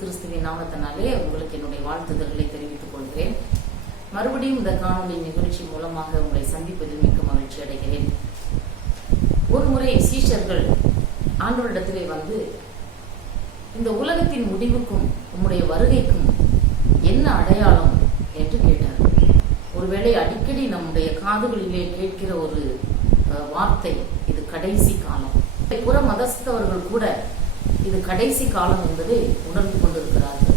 கிறிஸ்துவின் நாமத்தினாலே உங்களுக்கு என்னுடைய வாழ்த்துதல்களை தெரிவித்துக் கொள்கிறேன். மறுபடியும் இந்த காணொலி நிகழ்ச்சி மூலமாக உங்களை சந்திப்பதில் மிக்க மகிழ்ச்சி அடைகிறேன். ஒரு முறை சீஷர்கள் ஆண்டவரிடத்திலே வந்து, இந்த உலகத்தின் முடிவுக்கும் உம்முடைய வருகைக்கும் என்ன அடையாளம் என்று கேட்டார்கள். ஒருவேளை அடிக்கடி நம்முடைய காதுகளிலே கேட்கிற ஒரு வார்த்தை, இது கடைசி காலம். புற மதஸ்தவர்கள் கூட இது கடைசி காலம் என்பதை உணர்ந்து கொண்டிருக்கிறார்கள்.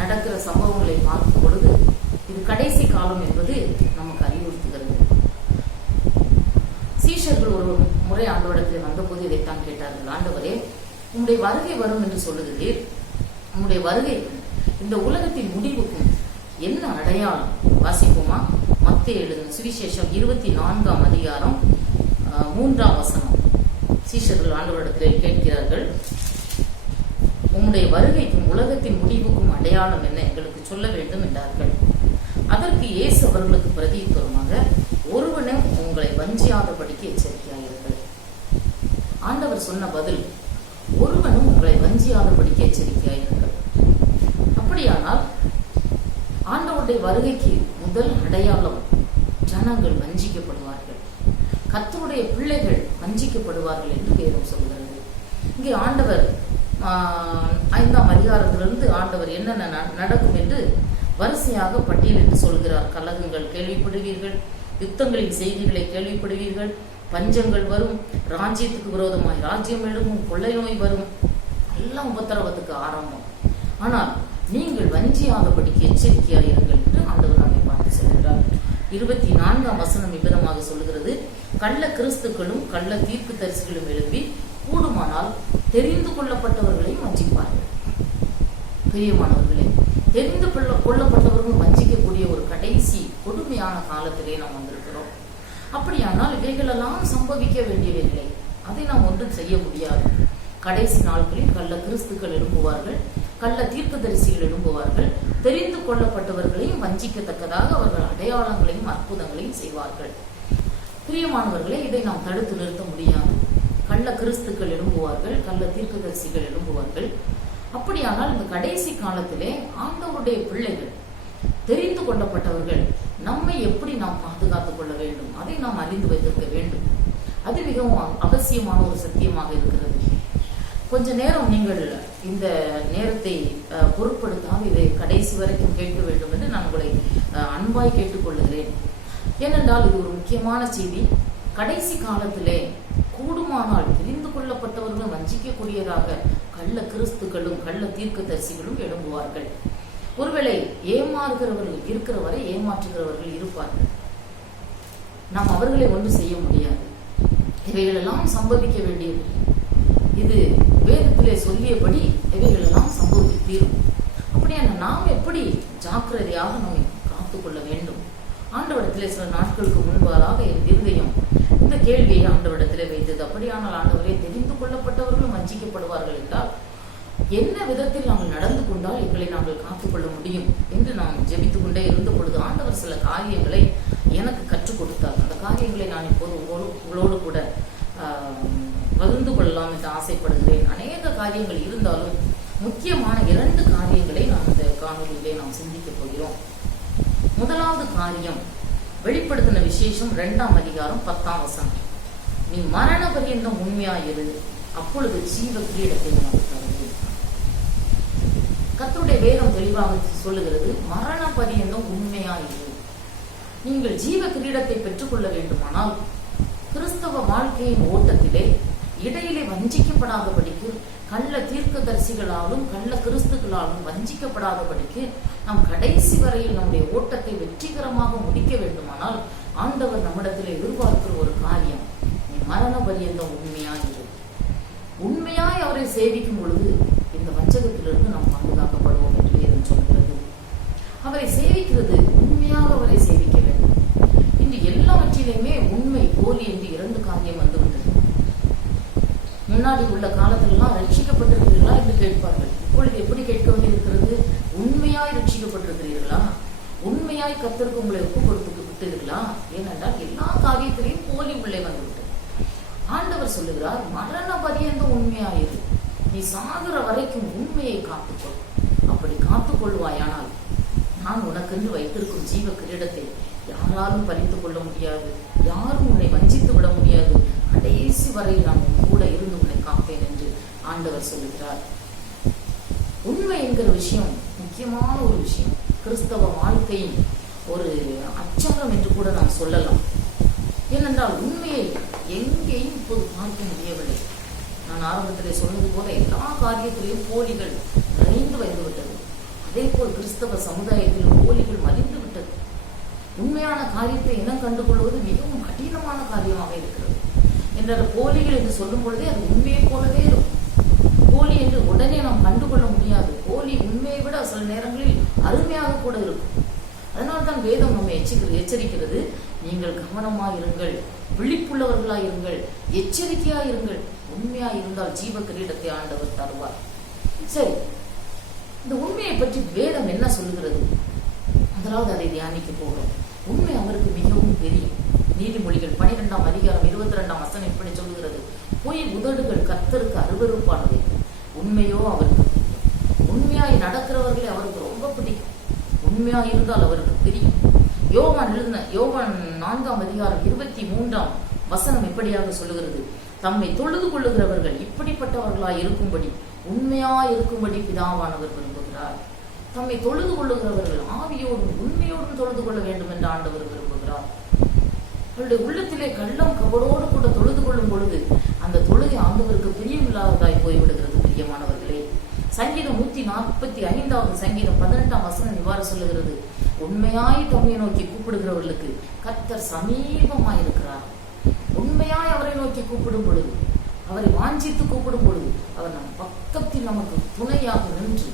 நடக்கிற சம்பவங்களை பார்க்கும் பொழுது இது கடைசி காலம் என்பது நமக்கு அறிவுறுத்துகிறது. சீஷர்கள் ஒரு முறை ஆண்டவரிடத்தில் வந்தபோது இதைத்தான் கேட்டார்கள். ஆண்டவரே, உம்முடைய வருகை வரும் என்று சொல்லுகிறீர். உம்முடைய வருகை இந்த உலகத்தின் முடிவுக்கும் என்ன அடையாளம்? வாசிப்போமா? மத்தேயு எழுதின சுவிசேஷம் 24ஆம் அதிகாரம் 3ஆம் வசனம். சீஷர்கள் ஆண்டவரிடத்தில் கேட்கிறார்கள், உம்முடைய வருகைக்கும் உலகத்தின் முடிவுக்கும் அடையாளம் என்ன, எங்களுக்கு சொல்ல வேண்டும் என்றார்கள். அதற்கு இயேசு அவர்களுக்கு பிரதியுத்தரமாக, ஒருவனும் உங்களை வஞ்சியாதபடிக்கு எச்சரிக்கையாயிருங்கள். ஆண்டவர் சொன்ன பதில், ஒருவனும் உங்களை வஞ்சியாதபடிக்கு எச்சரிக்கையாயிருங்கள். அப்படியானால் ஆண்டவருடைய வருகைக்கு முதல் அடையாளம், ஜனங்கள் வஞ்சிக்கப்படுவார்கள், கர்த்தருடைய பிள்ளைகள் வஞ்சிக்கப்படுவார்கள் என்று வேதம் சொல்கிறது. இங்கே ஆண்டவர் 5ஆம் அதிகாரத்திலிருந்து ஆண்டவர் என்னென்ன நடக்கும் என்று வரிசையாக பட்டியலிட்டு சொல்கிறார். கலகங்கள் கேள்விப்படுவீர்கள், யுத்தங்களின் செய்திகளை கேள்விப்படுவீர்கள், பஞ்சங்கள் வரும், ராஜ்யத்துக்கு விரோதமாய் ராஜ்யம் எழும்பும், கொள்ளை நோய் வரும், எல்லாம் உபத்திரவத்துக்கு ஆரம்பம். ஆனால் நீங்கள் வஞ்சியாதபடிக்கு எச்சரிக்கையாயிருங்கள் என்று ஆண்டவர் நம்மை பார்த்து சொல்கிறார். 24ஆம் வசனம் விவரமாக சொல்லுகிறது, கள்ள கிறிஸ்துக்களும் கள்ள தீர்க்கு தரிசிகளும் எழுப்பி கூடுமானால் தெரிந்து கொள்ளப்பட்டவர்களையும் வஞ்சிப்பார்கள். பிரியமானவர்களே, தெரிந்து கொள்ளப்பட்டவர்களும் வஞ்சிக்கக்கூடிய ஒரு கடைசி கொடுமையான காலத்திலே நாம் வந்திருக்கிறோம். அப்படியானால் இவைகளெல்லாம் சம்பவிக்க வேண்டியவில்லை, அதை நாம் ஒன்றும் செய்ய முடியாது. கடைசி நாட்களில் கள்ள கிறிஸ்துக்கள் எழும்புவார்கள், கள்ள தீர்க்கதரிசிகள் எழும்புவார்கள், தெரிந்து கொள்ளப்பட்டவர்களையும் வஞ்சிக்கத்தக்கதாக அவர்கள் அடையாளங்களையும் அற்புதங்களையும் செய்வார்கள். பிரியமானவர்களே, இதை நாம் தடுத்து நிறுத்த முடியாது. கள்ள கிறிஸ்துக்கள் எழும்புவார்கள், கள்ள தீர்க்கதரிசிகள் எழும்புவார்கள். அப்படியானால் இந்த கடைசி காலத்திலே ஆண்டவருடைய பிள்ளைகள், தெரிந்து கொள்ளப்பட்டவர்கள், நம்மை எப்படி நாம் பாதுகாத்துக் கொள்ள வேண்டும், அதை நாம் அறிந்து வைத்திருக்க வேண்டும். அது மிகவும் அவசியமான ஒரு சத்தியமாக இருக்கிறது. கொஞ்ச நேரம் நீங்கள் இந்த நேரத்தை பொருட்படுத்தாமல் இதை கடைசி வரைக்கும் கேட்க வேண்டும் என்று நான் உங்களை அன்பாய் கேட்டுக்கொள்கிறேன். ஏனென்றால் இது ஒரு முக்கியமான செய்தி. கடைசி காலத்திலே கூடுமானால் தெரிந்து கொள்ளப்பட்டவர்களும் வஞ்சிக்கக்கூடியதாக கள்ள கிறிஸ்துக்களும் கள்ள தீர்க்கதரிசிகளும் எழும்புவார்கள். ஒருவேளை ஏமாறுகிறவர்கள் இருக்கிற வரை ஏமாற்றுகிறவர்கள் இருப்பார்கள். நாம் அவர்களை ஒன்று செய்ய முடியாது. இவைகளெல்லாம் சம்பவிக்க வேண்டியது. இது வேதத்திலே சொல்லியபடி இவைகளெல்லாம் சம்பவித்து தீரும். அப்படியான நாம் எப்படி ஜாக்கிரதையாக நம்மை காத்துக்கொள்ள வேண்டும்? ஆண்டவரிடத்திலே சில நாட்களுக்கு முன்பாக என் இருதயம் இந்த கேள்வியை ஆண்டவரிடத்திலே வைத்தது. அப்படியானால் ஆண்டவரே, தெரிந்து கொள்ளப்பட்டவர்களும் வஞ்சிக்கப்படுவார்கள் என்றால் என்ன விதத்தில் நாங்கள் நடந்து கொண்டால் எங்களை நாங்கள் காத்துக்கொள்ள முடியும் என்று நாம் ஜெபித்து கொண்டே இருந்த பொழுது ஆண்டவர் சில காரியங்களை எனக்கு கற்றுக் கொடுத்தார். அந்த காரியங்களை நான் இப்போது உங்களோடு கூட பகிர்ந்து கொள்ளலாம் என்று ஆசைப்படுகிறேன். அநேக காரியங்கள் இருந்தாலும் முக்கியமான 2 காரியங்களை நாம் இந்த காணொலியிலே நாம் சிந்திக்கப் போகிறோம். முதலாவது காரியம், வெளிப்படுத்தின விசேஷம் 2ஆம் அதிகாரம் 10ஆம் வசனம். நீ மரண பரியந்தம் உண்மையாயிரு, அப்பொழுது ஜீவ கிரீடத்தை உனக்கு தருவேன். கர்த்தருடைய வேதம் தெளிவாக சொல்லுகிறது, மரண பரியந்தம் உண்மையாயிரு. நீங்கள் ஜீவ கிரீடத்தை பெற்றுக்கொள்ள வேண்டுமானால் கிறிஸ்தவ வாழ்க்கையின் ஓட்டத்திலே இடையிலே வஞ்சிக்கப்படாதபடிக்கு, கள்ள தீர்க்கதரிசிகளாலும் கள்ள கிறிஸ்துக்களாலும் வஞ்சிக்கப்படாதபடிக்கு நாம் கடைசி வரையில் நம்முடைய ஓட்டத்தை வெற்றிகரமாக முடிக்க வேண்டுமானால் ஆண்டவர் நம்மிடத்தில் எதிர்பார்க்கிற ஒரு காரியம், நீ மரண பரியந்தம் உண்மையாயிரு. உண்மையாய் அவரை சேவிக்கும் பொழுது இந்த வஞ்சகத்திலிருந்து நாம் பாதுகாக்கப்படுவோம் என்று வேதம் சொல்கிறது. அவரை சேவிக்கிறது, உண்மையாக அவரை சேவிக்க வேண்டும். இன்று எல்லாவற்றிலுமே உண்மை போலி என்று 2 காரியம் வந்துவிட்டது. முன்னாடி உள்ள காலத்திலெல்லாம் ரட்சிக்கப்பட்டிருக்கிறீர்களா என்று கேட்பார்கள். இப்பொழுது எப்படி கேட்க வேண்டியிருக்கிறது? உண்மையாய் ரட்சிக்கப்பட்டிருக்கிறீர்களா? உண்மையாய் கர்த்தருக்கு உங்களை ஒப்பு கொடுத்து விட்டீர்களா? ஏனென்றால் எல்லா காரியத்திலையும் போலி உள்ளே வந்துவிட்டது. ஆண்டவர் சொல்லுகிறார், மரண பரியந்தம் உண்மையாயிரு, நீ சாகுற வரைக்கும் உண்மையை காத்துக்கொள். காத்துக் கொள்வாயானால் நான் உனக்கென்று வைத்திருக்கும் ஜீவ கிரீடத்தை யாராலும் பறித்துக் கொள்ள முடியாது, யாரும் உன்னை வஞ்சித்து விட முடியாது. கடைசி வரை நான் கூட இருந்து உன்னை காப்பேன் என்று ஆண்டவர் சொல்லுகிறார். உண்மை என்கிற விஷயம் முக்கியமான ஒரு விஷயம். கிறிஸ்தவ வாழ்க்கையின் ஒரு அச்சாரம் என்று கூட நாம் சொல்லலாம். ஏனென்றால் உண்மையை எங்கேயும் இப்போது பார்க்க முடியவில்லை. நான் ஆரம்பத்திலே சொன்னது போல எல்லா காரியத்திலையும் போலிகள் நிறைந்து வந்துவிட்டது. அதே போல் கிறிஸ்தவ சமுதாயத்திலும் போலிகள் மலிந்து விட்டது. உண்மையான காரியத்தை இனம் கண்டுகொள்வது மிகவும் கடினமான காரியமாக இருக்கிறது. என்றால் போலிகள் என்று சொல்லும் பொழுதே அது உண்மையை போலவே இருக்கும். போலி என்று உடனே நாம் கண்டுகொள்ள முடியாது. போலி உண்மையை விட சில நேரங்களில் அருமையாக கூட இருக்கும். அதனால்தான் வேதம் நம்மை எச்சரிக்கிறது. நீங்கள் கவனமாயிருங்கள், விழிப்புள்ளவர்களாயிருங்கள், எச்சரிக்கையாயிருங்கள். உண்மையா இருந்தால் ஜீவ கிரீடத்தை ஆண்டவர் தருவார். சரி, இந்த உண்மையை பற்றி வேதம் என்ன சொல்லுகிறது? முதலாவது அதை தியானிக்க போகிறோம். உண்மை அவருக்கு மிகவும் தெரியும். நீதிமொழிகள் 12ஆம் அதிகாரம் 22ஆம் வசனம் இப்படி சொல்லுகிறது: பொய் உதடுகள் கர்த்தருக்கு அருவருப்பானவை, உண்மையோ அவருக்கு பிடிக்கும். உண்மையாய் நடக்கிறவர்களை அவருக்கு ரொம்ப பிடிக்கும். உண்மையாய் இருந்தால் அவருக்கு தெரியும். யோவான் 4ஆம் அதிகாரம் 23ஆம் வசனம் இப்படியாக சொல்லுகிறது: தம்மை தொழுது கொள்ளுகிறவர்கள் இப்படிப்பட்டவர்களாய் இருக்கும்படி உண்மையாய் இருக்கும்படி பிதாவானவர் விரும்புகிறார். தம்மை தொழுது கொள்ளுகிறவர்கள் ஆவியோடும் உண்மையோடும் தொழுது கொள்ள வேண்டும் என்று ஆண்டவர் விரும்புகிறார். அவருடைய உள்ளத்திலே கள்ளம் கபடோடு கூட தொழுது கொள்ளும் பொழுது அந்த தொழுகை ஆண்டவருக்கு பிரியமில்லாததாய் போய்விடுகிறது. பிரியமானவர்களே, சங்கீதம் 145வது சங்கீதம் 18ஆம் வசனம் இவ்வாறு சொல்லுகிறது: உண்மையாய் தம்மை நோக்கி கூப்பிடுகிறவர்களுக்கு கர்த்தர் சமீபமாயிருக்கிறார். உண்மையாய் அவரை நோக்கி கூப்பிடும் பொழுது, அவரை வாஞ்சித்து கூப்பிடும் பொழுது, அவர் நம் பக்கத்தில் நமக்கு துணையாக நின்று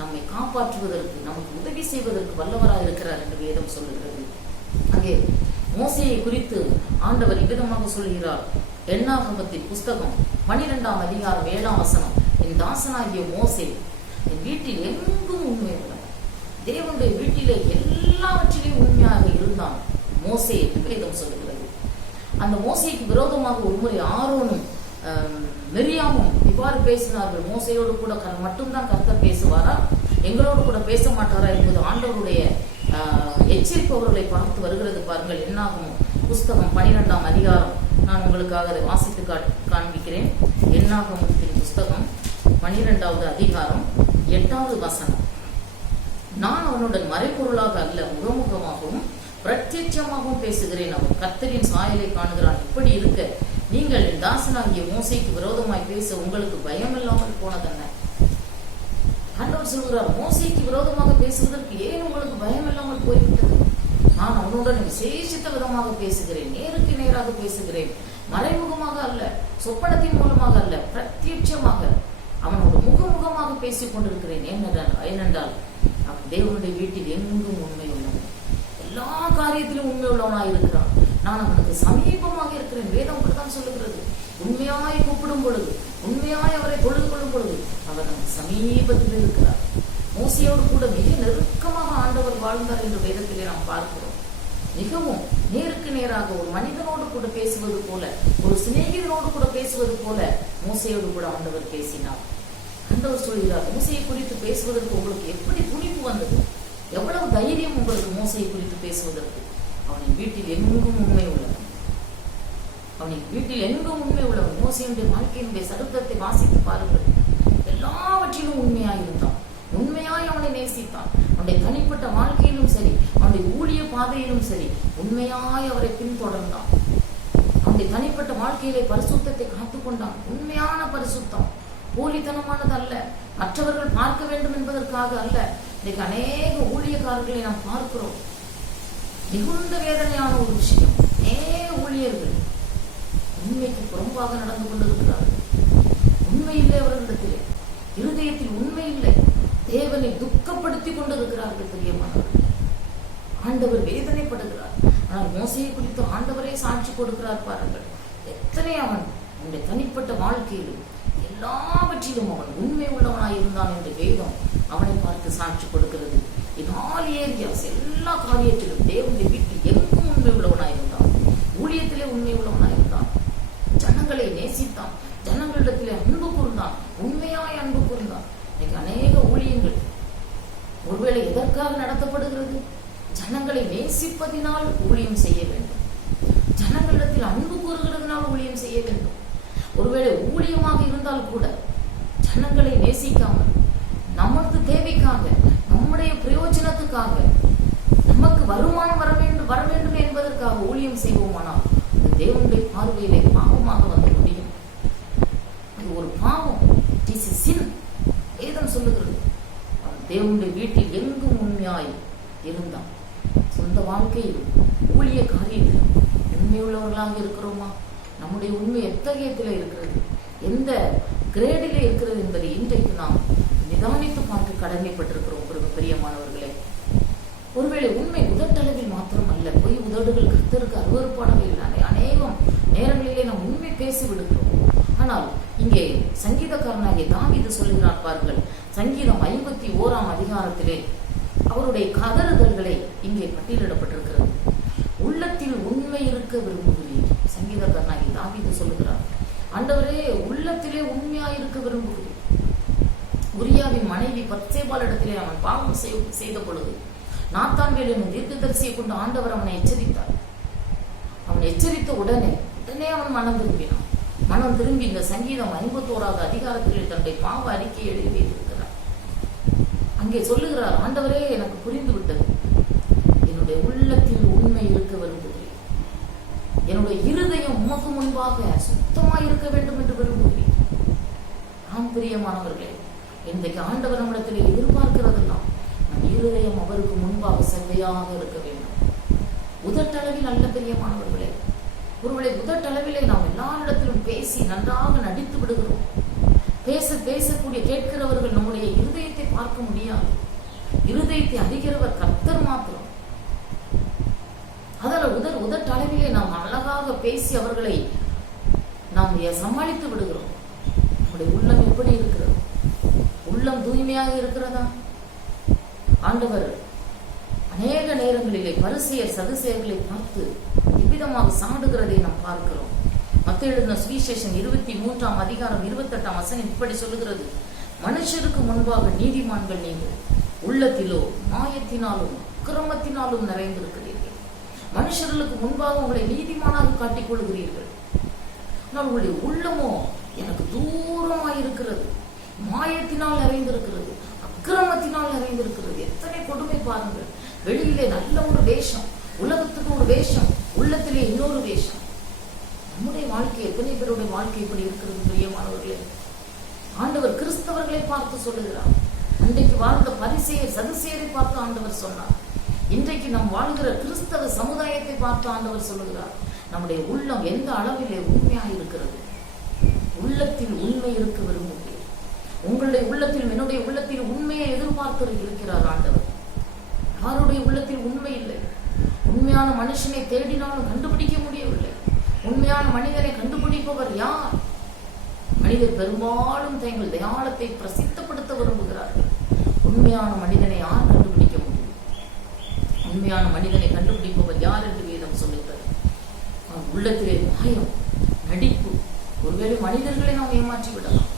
நம்மை காப்பாற்றுவதற்கு, நமக்கு உதவி செய்வதற்கு வல்லவராக இருக்கிறார் என்று வேதம் சொல்லுகிறது. அங்கே மோசேயை குறித்து ஆண்டவர் இவ்விதமாக சொல்கிறார். எண்ணாகமத்தின் புஸ்தகம் 12ஆம் அதிகாரம் 7ஆம் வசனம்: என் தாசனாகிய மோசே என் வீட்டில் எங்கும் உண்மை உள்ளவர். தேவனுடைய வீட்டிலே எல்லாவற்றிலும் உண்மையாக இருந்தான் மோசே என்று வேதம் சொல்லுகிறது. அந்த மோசேக்கு விரோதமாக ஒருமுறை ஆரோனும் மிரியாமும் இவ்வாறு பேசினார்கள்: மோசையோடு கூட மட்டும்தான் கர்த்தர் பேசுவாரா, எங்களோடு கூட பேச மாட்டாரா என்பது ஆண்டவருடைய எச்சரிப்பு அவர்களை பார்த்து வருகிறது. பாருங்கள், என்னாகமம் புஸ்தகம் 12ஆம் அதிகாரம். நான் உங்களுக்காக அதை வாசித்து காண்பிக்கிறேன். என்னாகமத்தின் புஸ்தகம் 12வது அதிகாரம் 8வது வசனம்: நான் அவனுடன் மறைபொருளாக அல்ல, முகமுகமாகவும் பிரத்யட்சமாகவும் பேசுகிறேன். அவன் கர்த்தரின் சாயலை காணுகிறான். இப்படி இருக்க நீங்கள் என் தாசனாகிய மோசைக்கு விரோதமாய் பேச உங்களுக்கு பயம் இல்லாமல் போனதென்ன? ஆண்டவர் சொல்கிறார், மோசைக்கு விரோதமாக பேசுவதற்கு ஏன் உங்களுக்கு பயம் இல்லாமல் போய்விட்டது? நான் அவனுடன் விசேஷித்த விதமாக பேசுகிறேன், நேருக்கு நேராக பேசுகிறேன், மறைமுகமாக அல்ல, சொப்பனத்தின் மூலமாக அல்ல, பிரத்யட்சமாக அவனோட முகமுகமாக பேசிக் கொண்டிருக்கிறேன். ஏனென்றால் அவன் தேவனுடைய வீட்டில் எங்கும் உண்மை உள்ளவன், எல்லா காரியத்திலும் உண்மை உள்ளவனாய் இருக்கிறான். நான் அவனுக்கு சமீபமாக இருக்கிறேன். வேதம் தான் சொல்லுகிறது. உண்மையாய் கூப்பிடும் பொழுது, உண்மையாய் அவரை தொழுது கொள்ளும் பொழுது அவர் நமக்கு சமீபத்தில் இருக்கிறார். மோசையோடு கூட மிக நெருக்கமாக ஆண்டவர் வாழ்ந்தார் என்று வேதத்திலே நாம் பார்க்கிறோம். மிகவும் நேருக்கு நேராக ஒரு மனிதனோடு கூட பேசுவது போல, ஒரு சிநேகிதனோடு கூட பேசுவது போல மோசையோடு கூட ஆண்டவர் பேசினார். ஆண்டவர் சொல்கிறார், மோசையை குறித்து பேசுவதற்கு உங்களுக்கு எப்படி துணிவு வந்தது? எவ்வளவு தைரியம் உங்களுக்கு மோசையை குறித்து பேசுவதற்கு? அவனின் வீட்டில் எங்கும் உண்மை உள்ளவன், அவனின் வீட்டில் எங்கும் உண்மை உள்ளவன். மோசையுடைய வாழ்க்கையினுடைய சரித்திரத்தை வாசித்து பாருங்கள். எல்லாவற்றிலும் உண்மையாய் இருந்தான், உண்மையாய் அவனை நேசித்தான். அவனுடைய தனிப்பட்ட வாழ்க்கையிலும் சரி, அவனுடைய ஊழிய பாதையிலும் சரி, உண்மையாய் அவரை பின்தொடர்ந்தான். அவனுடைய தனிப்பட்ட வாழ்க்கையிலே பரிசுத்தத்தை காத்துக்கொண்டான். உண்மையான பரிசுத்தம், போலித்தனமானது அல்ல, மற்றவர்கள் பார்க்க வேண்டும் என்பதற்காக அல்ல. இன்னைக்கு அநேக ஊழியக்காரர்களை நாம் பார்க்கிறோம். மிகுந்த வேதனையான ஒரு விஷயம். அநேக ஊழியர்கள் உண்மைக்கு புறம்பாக நடந்து கொண்டிருக்கிறார்கள். உண்மை இல்லை அவர்களிடத்திலே, இருதயத்தில் உண்மை இல்லை. தேவனை துக்கப்படுத்தி கொண்டிருக்கிறார்கள். பிரியமானவர்கள், ஆண்டவர் வேதனைப்படுகிறார். ஆனால் மோசையை குறித்து ஆண்டவரே சாட்சி கொடுக்கிறார். பாருங்கள், எத்தனை அவனுடைய தனிப்பட்ட வாழ்க்கையிலும் எல்லாவற்றிலும் அவன் உண்மை உள்ளவனாய் இருந்தான் என்று வேதம் அவனை பார்த்து சாட்சி கொடுக்கிறது. ஆல் ஏரியாஸ், எல்லா காரியத்திலும் தேவனுடைய வீட்டில் எங்கும் உண்மை உள்ளவனாயிருந்தான். ஊழியத்திலே உண்மை உள்ளவனாயிருந்தான். ஜனங்களை நேசித்தான், ஜனங்களிடத்திலே அன்பு கூர்ந்தான், உண்மையாய் அன்பு கூர்ந்தான். இன்னைக்கு அநேக ஊழியங்கள் நேசிப்பதினால் ஊழியம் செய்ய வேண்டும். ஜனங்களிடத்தில் அன்பு கூறுகிறதுனால் ஊழியம் செய்ய வேண்டும். ஒருவேளை ஊழியமாக இருந்தால் கூட ஜனங்களை நேசிக்காமல் நமக்கு தேவைக்காக, நம்முடைய பிரயோஜனத்துக்காக, நமக்கு வருமானம் வர வேண்டும் என்பதற்காக ஊழியம் செய்வோமானால் அது தேவனுடைய பார்வையிலே பாவமாக வந்து முடியும். அது ஒரு பாவம். வேதம் சொல்லுகிறது. தேவனுடைய வீட்டில் எங்கும் உண்மையாய் இருந்தான். சொந்த வாழ்க்கையில் ஊழிய காரியத்தில் உண்மையுள்ளவர்களாக இருக்கிறோமா? நம்முடைய உண்மை எத்தகையத்தில இருக்கிறது, எந்த கிரேடிலே இருக்கிறது என்பதை இன்றைக்கு நாம் நிதானித்து பார்க்க கடமைப்பட்டிருக்கிறோம். பிரியமானவர்களே, ஒருவேளை உண்மை உதட்டளவில் மாத்திரம் அல்ல, பொய் உதடுகள் கர்த்தருக்கு அருவருப்பானவை இல்லை. அநேகம் நேரங்களிலே நாம் உண்மை பேசி விடுகிறோம். ஆனால் இங்கே சங்கீதக்காரனாகிய தாவீது சொல்லுகிறார் பாருங்கள். சங்கீதம் 51ஆம் அதிகாரத்திலே அவருடைய கதறுதல்களை இங்கே பட்டியலிடப்பட்டிருக்கிறது. உள்ளத்தில் உண்மை இருக்க விரும்புகிறீர். சங்கீதக்காரனாகிய தாவீது சொல்லுகிறார், ஆண்டவரே, உள்ளத்திலே உண்மையா இருக்க விரும்புகிறேன். உரியாவின் மனைவி பத்சேபாளிடத்திலே அவன் பாவம் செய்த பொழுது நாத்தான்வேல் என்னும் தீர்க்கதரிசியை கொண்டு ஆண்டவர் அவனை எச்சரித்தார். அவன் எச்சரித்த உடனே அவன் மனம் திரும்பினான். மனம் திரும்பி இந்த சங்கீதம் 51ஆவது அதிகாரத்தில் தன்னுடைய பாவ அறிக்கையை எழுதி வைத்திருக்கிறார். அங்கே சொல்லுகிறார், ஆண்டவரே, எனக்கு புரிந்து விட்டது. என்னுடைய உள்ளத்தில் உண்மை இருக்க விரும்புகிறேன். என்னுடைய இருதயம் உமக்கு முன்பாக சுத்தமாய் இருக்க வேண்டும் என்று விரும்புகிறேன். ஆம் பிரியமானவர்களே, இன்றைக்கு ஆண்டவர் நம்மிடத்தில் எதிர்பார்க்கிறதெல்லாம் நம் இருதயம் அவருக்கு முன்பாக செவ்வையாக இருக்க வேண்டும். உதட்டளவில் அல்ல பிரியமானவர்களே. ஒருவேளை உதட்டளவிலே நாம் எல்லாரிடத்திலும் பேசி நன்றாக நடித்து விடுகிறோம். பேசக்கூடிய கேட்கிறவர்கள் நம்முடைய இருதயத்தை பார்க்க முடியாது. இருதயத்தை அறிகிறவர் கர்த்தர் மாத்திரம். அதனால் உதட்டளவிலே நாம் அழகாக பேசி அவர்களை நாம் சமாளித்து விடுகிறோம். நம்முடைய உள்ளம் எப்படி இருக்கிறது? உள்ளம் தூய்மையாக இருக்கிறதா? ஆண்டவர் அநேக நேரங்களிலே பரிசேயர் சதுசேயர்களை பார்த்து இவ்விதமாக சாடுகிறதை நாம் பார்க்கிறோம். மத்தேயு எழுதின சுவிசேஷம் 23ஆம் அதிகாரம் 28ஆம் வசனம் இப்படி சொல்லுகிறது, மனுஷருக்கு முன்பாக நீதிமான்கள் நீங்கள், உள்ளத்திலோ மாயத்தினாலும் அக்கிரமத்தினாலும் நிறைந்திருக்கிறீர்கள். மனுஷர்களுக்கு முன்பாக உங்களை நீதிமானாக காட்டிக் கொள்கிறீர்கள். ஆனால் உங்களுடைய உள்ளமோ எனக்கு தூரமாயிருக்கிறது, மாயத்தினால் நிறைந்திருக்கிறது, அக்கிரமத்தினால் நிறைந்திருக்கிறது. எத்தனை கொடுமை பாருங்கள். வெளியிலே நல்ல ஒரு வேஷம், உலகத்துக்கு ஒரு வேஷம், உள்ளத்திலே இன்னொரு வேஷம். நம்முடைய வாழ்க்கை, எத்தனை பேருடைய வாழ்க்கை இப்படி இருக்கிறது பிரியமானவர்களே. ஆண்டவர் கிறிஸ்தவர்களை பார்த்து சொல்லுகிறார். அன்றைக்கு வாழ்ந்த பரிசேயர் சதுசேயரை பார்த்து ஆண்டவர் சொன்னார். இன்றைக்கு நாம் வாழ்கிற கிறிஸ்தவ சமுதாயத்தை பார்த்து ஆண்டவர் சொல்லுகிறார், நம்முடைய உள்ளம் எந்த அளவிலே உண்மையாக இருக்கிறது. உள்ளத்தில் உண்மை இருக்க விரும்புகிறேன். உங்களுடைய உள்ளத்திலும் என்னுடைய உள்ளத்தில் உண்மையை எதிர்பார்த்து இருக்கிறார் ஆண்டவர். யாருடைய உள்ளத்தில் உண்மை இல்லை. உண்மையான மனுஷனை தேடினாலும் கண்டுபிடிக்க முடியவில்லை. உண்மையான மனிதனை கண்டுபிடிப்பவர் யார்? மனிதர் பெரும்பாலும் தங்கள் தயாளத்தை பிரசித்தப்படுத்த விரும்புகிறார்கள். உண்மையான மனிதனை யார் கண்டுபிடிக்க முடியும்? உண்மையான மனிதனை கண்டுபிடிப்பவர் யார் என்று வேதம் சொல்லுகிறது. உள்ளத்திலே மாயம், நடிப்பு. ஒருவேளை மனிதர்களை நாம் ஏமாற்றி விடலாம்,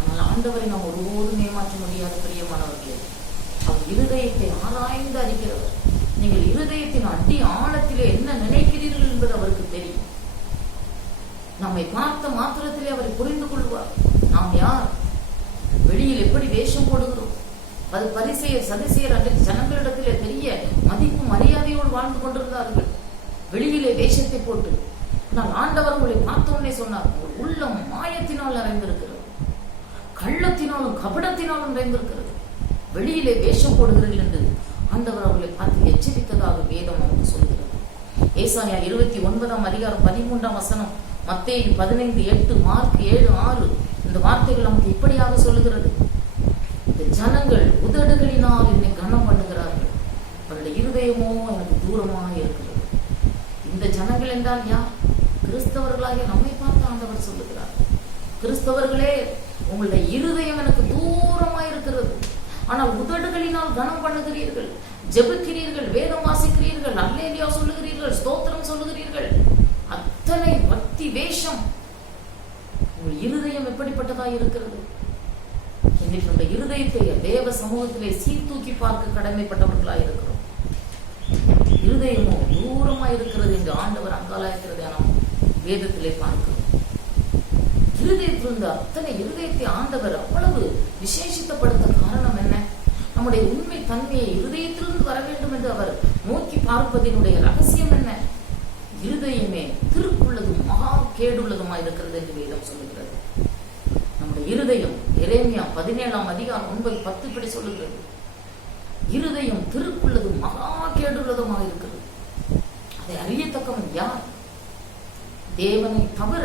ஆனால் ஆண்டவரை நாம் ஒருபோதும் ஏமாற்ற முடியாத பிரியமானவர்களே. அவர் இருதயத்தை ஆராய்ந்து அறிகிறவர். நீங்கள் இருதயத்தின் அடி ஆழத்திலே என்ன நினைக்கிறீர்கள் என்பது அவருக்கு தெரியும். நம்மை பார்த்த மாத்திரத்திலே அவரை புரிந்து கொள்வார். நாம் யார், வெளியில் எப்படி வேஷம் போடுகிறோம். அது பரிசேயர் சதுசேயர் அன்றைக்கு ஜனங்களிடத்திலே பெரிய மதிப்பு மரியாதையோடு வாழ்ந்து கொண்டிருந்தார்கள், வெளியிலே வேஷத்தை போட்டு. ஆனால் ஆண்டவர் உங்களை பார்த்தோன்னே சொன்னார், உள்ளம் மாயத்தினால் நிறைந்திருக்கிறது, கள்ளத்தினாலும் கபடத்தினாலும் நிறைந்திருக்கிறது. வெளியிலே வேஷம் போடுகிறீர்கள் என்று ஆண்டவர் அவர்களை பார்த்து எச்சரித்ததாக வேதம் நமக்கு சொல்கிறது. ஏசாயா 29ஆம் அதிகாரம் 13ஆம் வசனம், மத்தேயு 15:8, மார்க் 7:6 இந்த வார்த்தைகள் நமக்கு இப்படியாக சொல்லுகிறது. இந்த ஜனங்கள் உதடுகளினால் என்னை கனம் பண்ணுகிறார்கள், அவருடைய இருதயமோ எனக்கு தூரமாக இருக்கிறது. இந்த ஜனங்கள் என்றால் யார்? கிறிஸ்தவர்களாகிய நம்மை பார்த்து ஆண்டவர் சொல்லுகிறார், கிறிஸ்தவர்களே, உங்களுடைய இருதயம் எனக்கு தூரமாக இருக்கிறது. ஆனால் உதடுகளினால் கனம் பண்ணுகிறீர்கள், ஜெபிக்கிறீர்கள், வேதம் வாசிக்கிறீர்கள், அல்லேலூயா சொல்லுகிறீர்கள், ஸ்தோத்திரம் சொல்லுகிறீர்கள், அத்தனை பக்தி வேஷம். உங்கள் இருதயம் எப்படிப்பட்டதாக இருக்கிறது? இன்னைக்கு உங்கள் இருதயத்தை தேவ சமூகத்திலே சீர்தூக்கி பார்க்க கடமைப்பட்டவர்களாக இருக்கிறோம். இருதயமோ தூரமா இருக்கிறது என்று ஆண்டவர் அங்காலாய்க்கிறதை நாம் வேதத்திலே பார்க்கிறோம். இருதயத்திலிருந்து அத்தனை இருதயத்தை ஆண்டவர் அவ்வளவு விசேஷித்தப்படுத்த காரணம் என்ன? நம்முடைய உண்மை தன்மையை இருதயத்திலிருந்து வர வேண்டும் என்று அவர் நோக்கி பார்ப்பதனுடைய ரகசியம் என்ன? இருதயமே திருக்குள்ளதும் மகா கேடுள்ளதுமாய் இருக்கிறது என்று வேதம் சொல்லுகிறது. நம்முடைய இருதயம் எரேமியா 17:9-10 இப்படி சொல்லுகிறது. இருதயம் திருக்குள்ளதும் மகா கேடுள்ளதுமாக இருக்கிறது. அதை அறியத்தக்கவன் யார்? தேவனை தவிர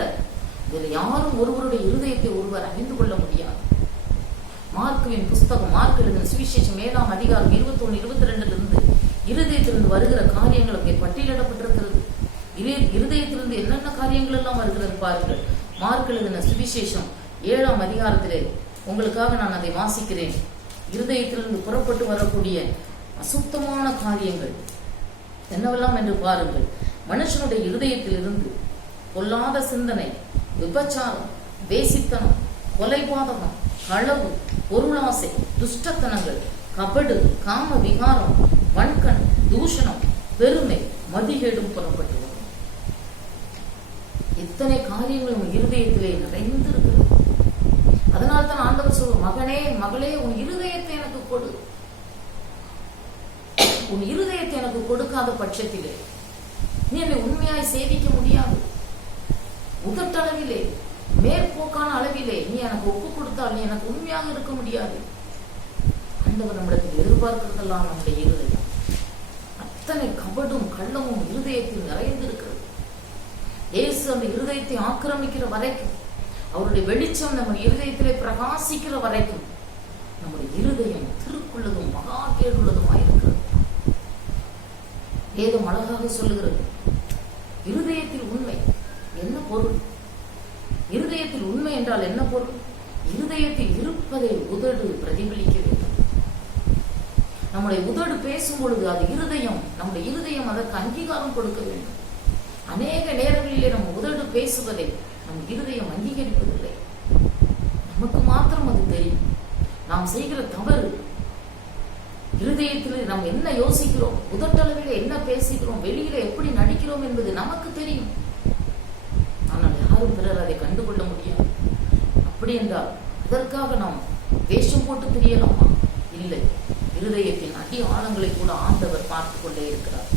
இதில் யாரும் ஒருவருடைய இருதயத்தை ஒருவர் அறிந்து கொள்ள முடியாது. மார்க்குவின் புஸ்தகம், மார்க் எழுதின சுவிசேஷம் 7:21-22 இருதயத்திலிருந்து வருகிற காரியங்கள் அங்கே பட்டியலிடப்பட்டிருக்கிறது. இருதயத்திலிருந்து என்னென்ன காரியங்கள் எல்லாம் வருகிறது பாருங்கள். மார்க் எழுதின சுவிசேஷம் 7 உங்களுக்காக நான் அதை வாசிக்கிறேன். இருதயத்திலிருந்து புறப்பட்டு வரக்கூடிய அசுத்தமான காரியங்கள் என்னவெல்லாம் என்று பாருங்கள். மனுஷனுடைய இருதயத்திலிருந்து பொல்லாத சிந்தனை, விபச்சாரம், வேசித்தனம், கொலைபாதகம், களவு, பொருளாசை, துஷ்டத்தனங்கள், கபடு, காம விகாரம், வன்கண், தூஷணம், பெருமை, மதிகேடும் புறப்பட்டு வரும். இத்தனை காரியங்கள் உன் இருதயத்திலே நிறைந்திருக்கிறது. அதனால் தான் ஆண்டவர் சொல்வார், மகனே மகளே, உன் இருதயத்தை எனக்கு கொடு. உன் இருதயத்தை எனக்கு கொடுக்காத பட்சத்திலே நீ என்னை உண்மையாய் சேவிக்க முடியாது. உதட்டளவிலே, மேற்போக்கான அளவிலே நீ எனக்கு ஒப்பு கொடுத்தால் நீ எனக்கு உண்மையாக இருக்க முடியாது. ஆண்டவர் நம்மிடத்தில் எதிர்பார்க்கிறதெல்லாம் நம்முடைய இருதயம். அத்தனை கபடும் கள்ளமும் இருதயத்தில் நிறைந்திருக்கிறது. இயேசு அந்த இருதயத்தை ஆக்கிரமிக்கிற வரைக்கும், அவருடைய வெளிச்சம் நம்ம இருதயத்திலே பிரகாசிக்கிற வரைக்கும் நம்முடைய இருதயம் திருக்குள்ளதும் மகா கேடுள்ளதுமாயிருக்கிறது. வேதம் அழகாக சொல்லுகிறது. இருதயத்தில் உண்மை என்ன பொருள்? இருதயத்தில் உண்மை என்றால் என்ன பொருள்? இருதயத்தில் இருப்பதை உதடு பிரதிபலிக்க வேண்டும். நம்முடைய உதடு பேசும் பொழுது அது இருதயம், நம்முடைய இருதயம் அதற்கு அங்கீகாரம் கொடுக்க வேண்டும். அநேக நேரங்களிலே நம்ம உதடு பேசுவதை நம் இருதயம் அங்கீகரிப்பதில்லை. நமக்கு மாத்திரம் அது தெரியும். நாம் செய்கிற தவறு, இருதயத்தில் நாம் என்ன யோசிக்கிறோம், உதட்டளவில் என்ன பேசுகிறோம், வெளியில எப்படி நடிக்கிறோம் என்பது நமக்கு தெரியும். ஆனால் யாரும் பிறர் அதை கண்டுகொள்ள முடியாது. அப்படி என்றால் அதற்காக நாம் வேஷம் போட்டு தெரியலாமா? இல்லை. இருதயத்தின் அடி ஆழங்களை கூட ஆண்டவர் பார்த்து கொண்டே இருக்கிறார்.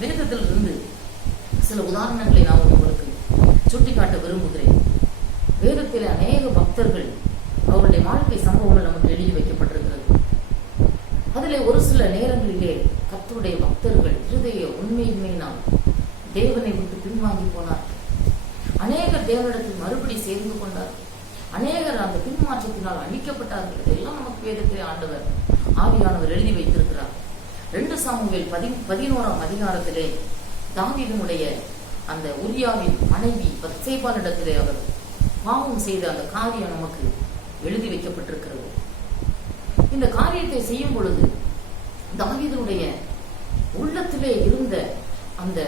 வேதத்திலிருந்து சில உதாரணங்களை நான் உங்களுக்கு சுட்டிக்காட்ட விரும்புகிறேன். வேதத்தில் அநேக பக்தர்கள் அவருடைய வாழ்க்கை சம்பவங்கள் நமக்கு எழுதி வைக்கப்பட்டிருக்கிறது. அதிலே ஒரு சில நேரங்களிலே கர்த்தருடைய பக்தர்கள் இருதய உண்மையின்மையினால் தேவனை விட்டு பின்வாங்கி போனார்கள். அநேகர் தேவனிடத்தில் மறுபடி சேர்ந்து கொண்டார்கள். அநேகர் அந்த பின்மாற்றத்தினால் அழிக்கப்பட்டார்கள். இதெல்லாம் நமக்கு வேதத்திலே ஆண்டவர் ஆவியானவர் எழுதி வைத்திருக்கிறார். 2 சாமுவேல் 11 தாவீதினுடைய அந்த உரியாவின் மனைவி பத்சேபாளிடத்திலே அவர் பாவம் செய்த அந்த காரியம் நமக்கு எழுதி வைக்கப்பட்டிருக்கிறது. இந்த காரியத்தை செய்யும் பொழுது தாவீதினுடைய உள்ளத்திலே இருந்த அந்த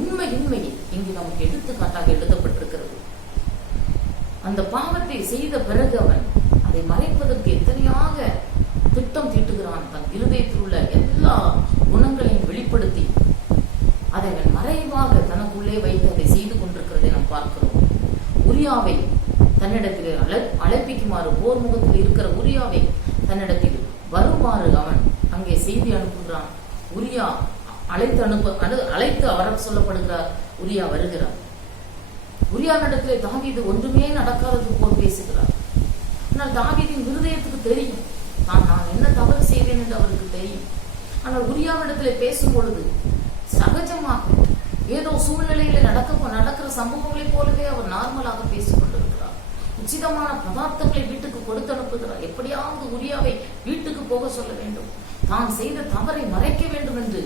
உண்மையின்மை இங்கு நமக்கு எடுத்துக்காட்டாக எழுதப்பட்டிருக்கிறது. அந்த பாவத்தை செய்த பிறகு அவன் அதை மறைப்பதற்கு எத்தனையாக திட்டம் தீட்டுகிறான். தன் இருதயத்தில் உள்ள எல்லா குணங்களையும் வெளிப்படுத்தி அதை அவன் மறைவாக தனக்குள்ளே வைத்து அதை செய்து கொண்டிருக்கிறதை நாம் பார்க்கிறோம். உரியாவை தன்னிடத்தில் அழைப்பிக்குமாறு, போர் முகத்தில் இருக்கிற உரியாவை தன்னிடத்தில் வருமாறு அவன் அங்கே செய்தி அனுப்புகிறான். உரியா அழைத்து வர சொல்லப்படுகிறார். உரியா வருகிறார். உரியாவிடத்திலே தாவீது ஒன்றுமே நடக்காதது போல் பேசுகிறார். ஆனால் தாவீதின் இருதயத்துக்கு தெரியும் நான் என்ன தவறு செய்தேன் என்று அவருக்கு தெரியும். ஆனால் உரியாவிடத்திலே பேசும் பொழுது சகஜமாக ஏதோ சூழ்நிலையில நடக்கிற சம்பவங்களை போலவே அவர் நார்மலாக பேசிக் கொண்டிருக்கிறார். உச்சிதமான பதார்த்தங்களை வீட்டுக்கு கொடுத்து அனுப்புகிறார். எப்படியாவது உரியாவை வீட்டுக்கு போக சொல்ல வேண்டும், தான் செய்த தவறை மறைக்க வேண்டும் என்று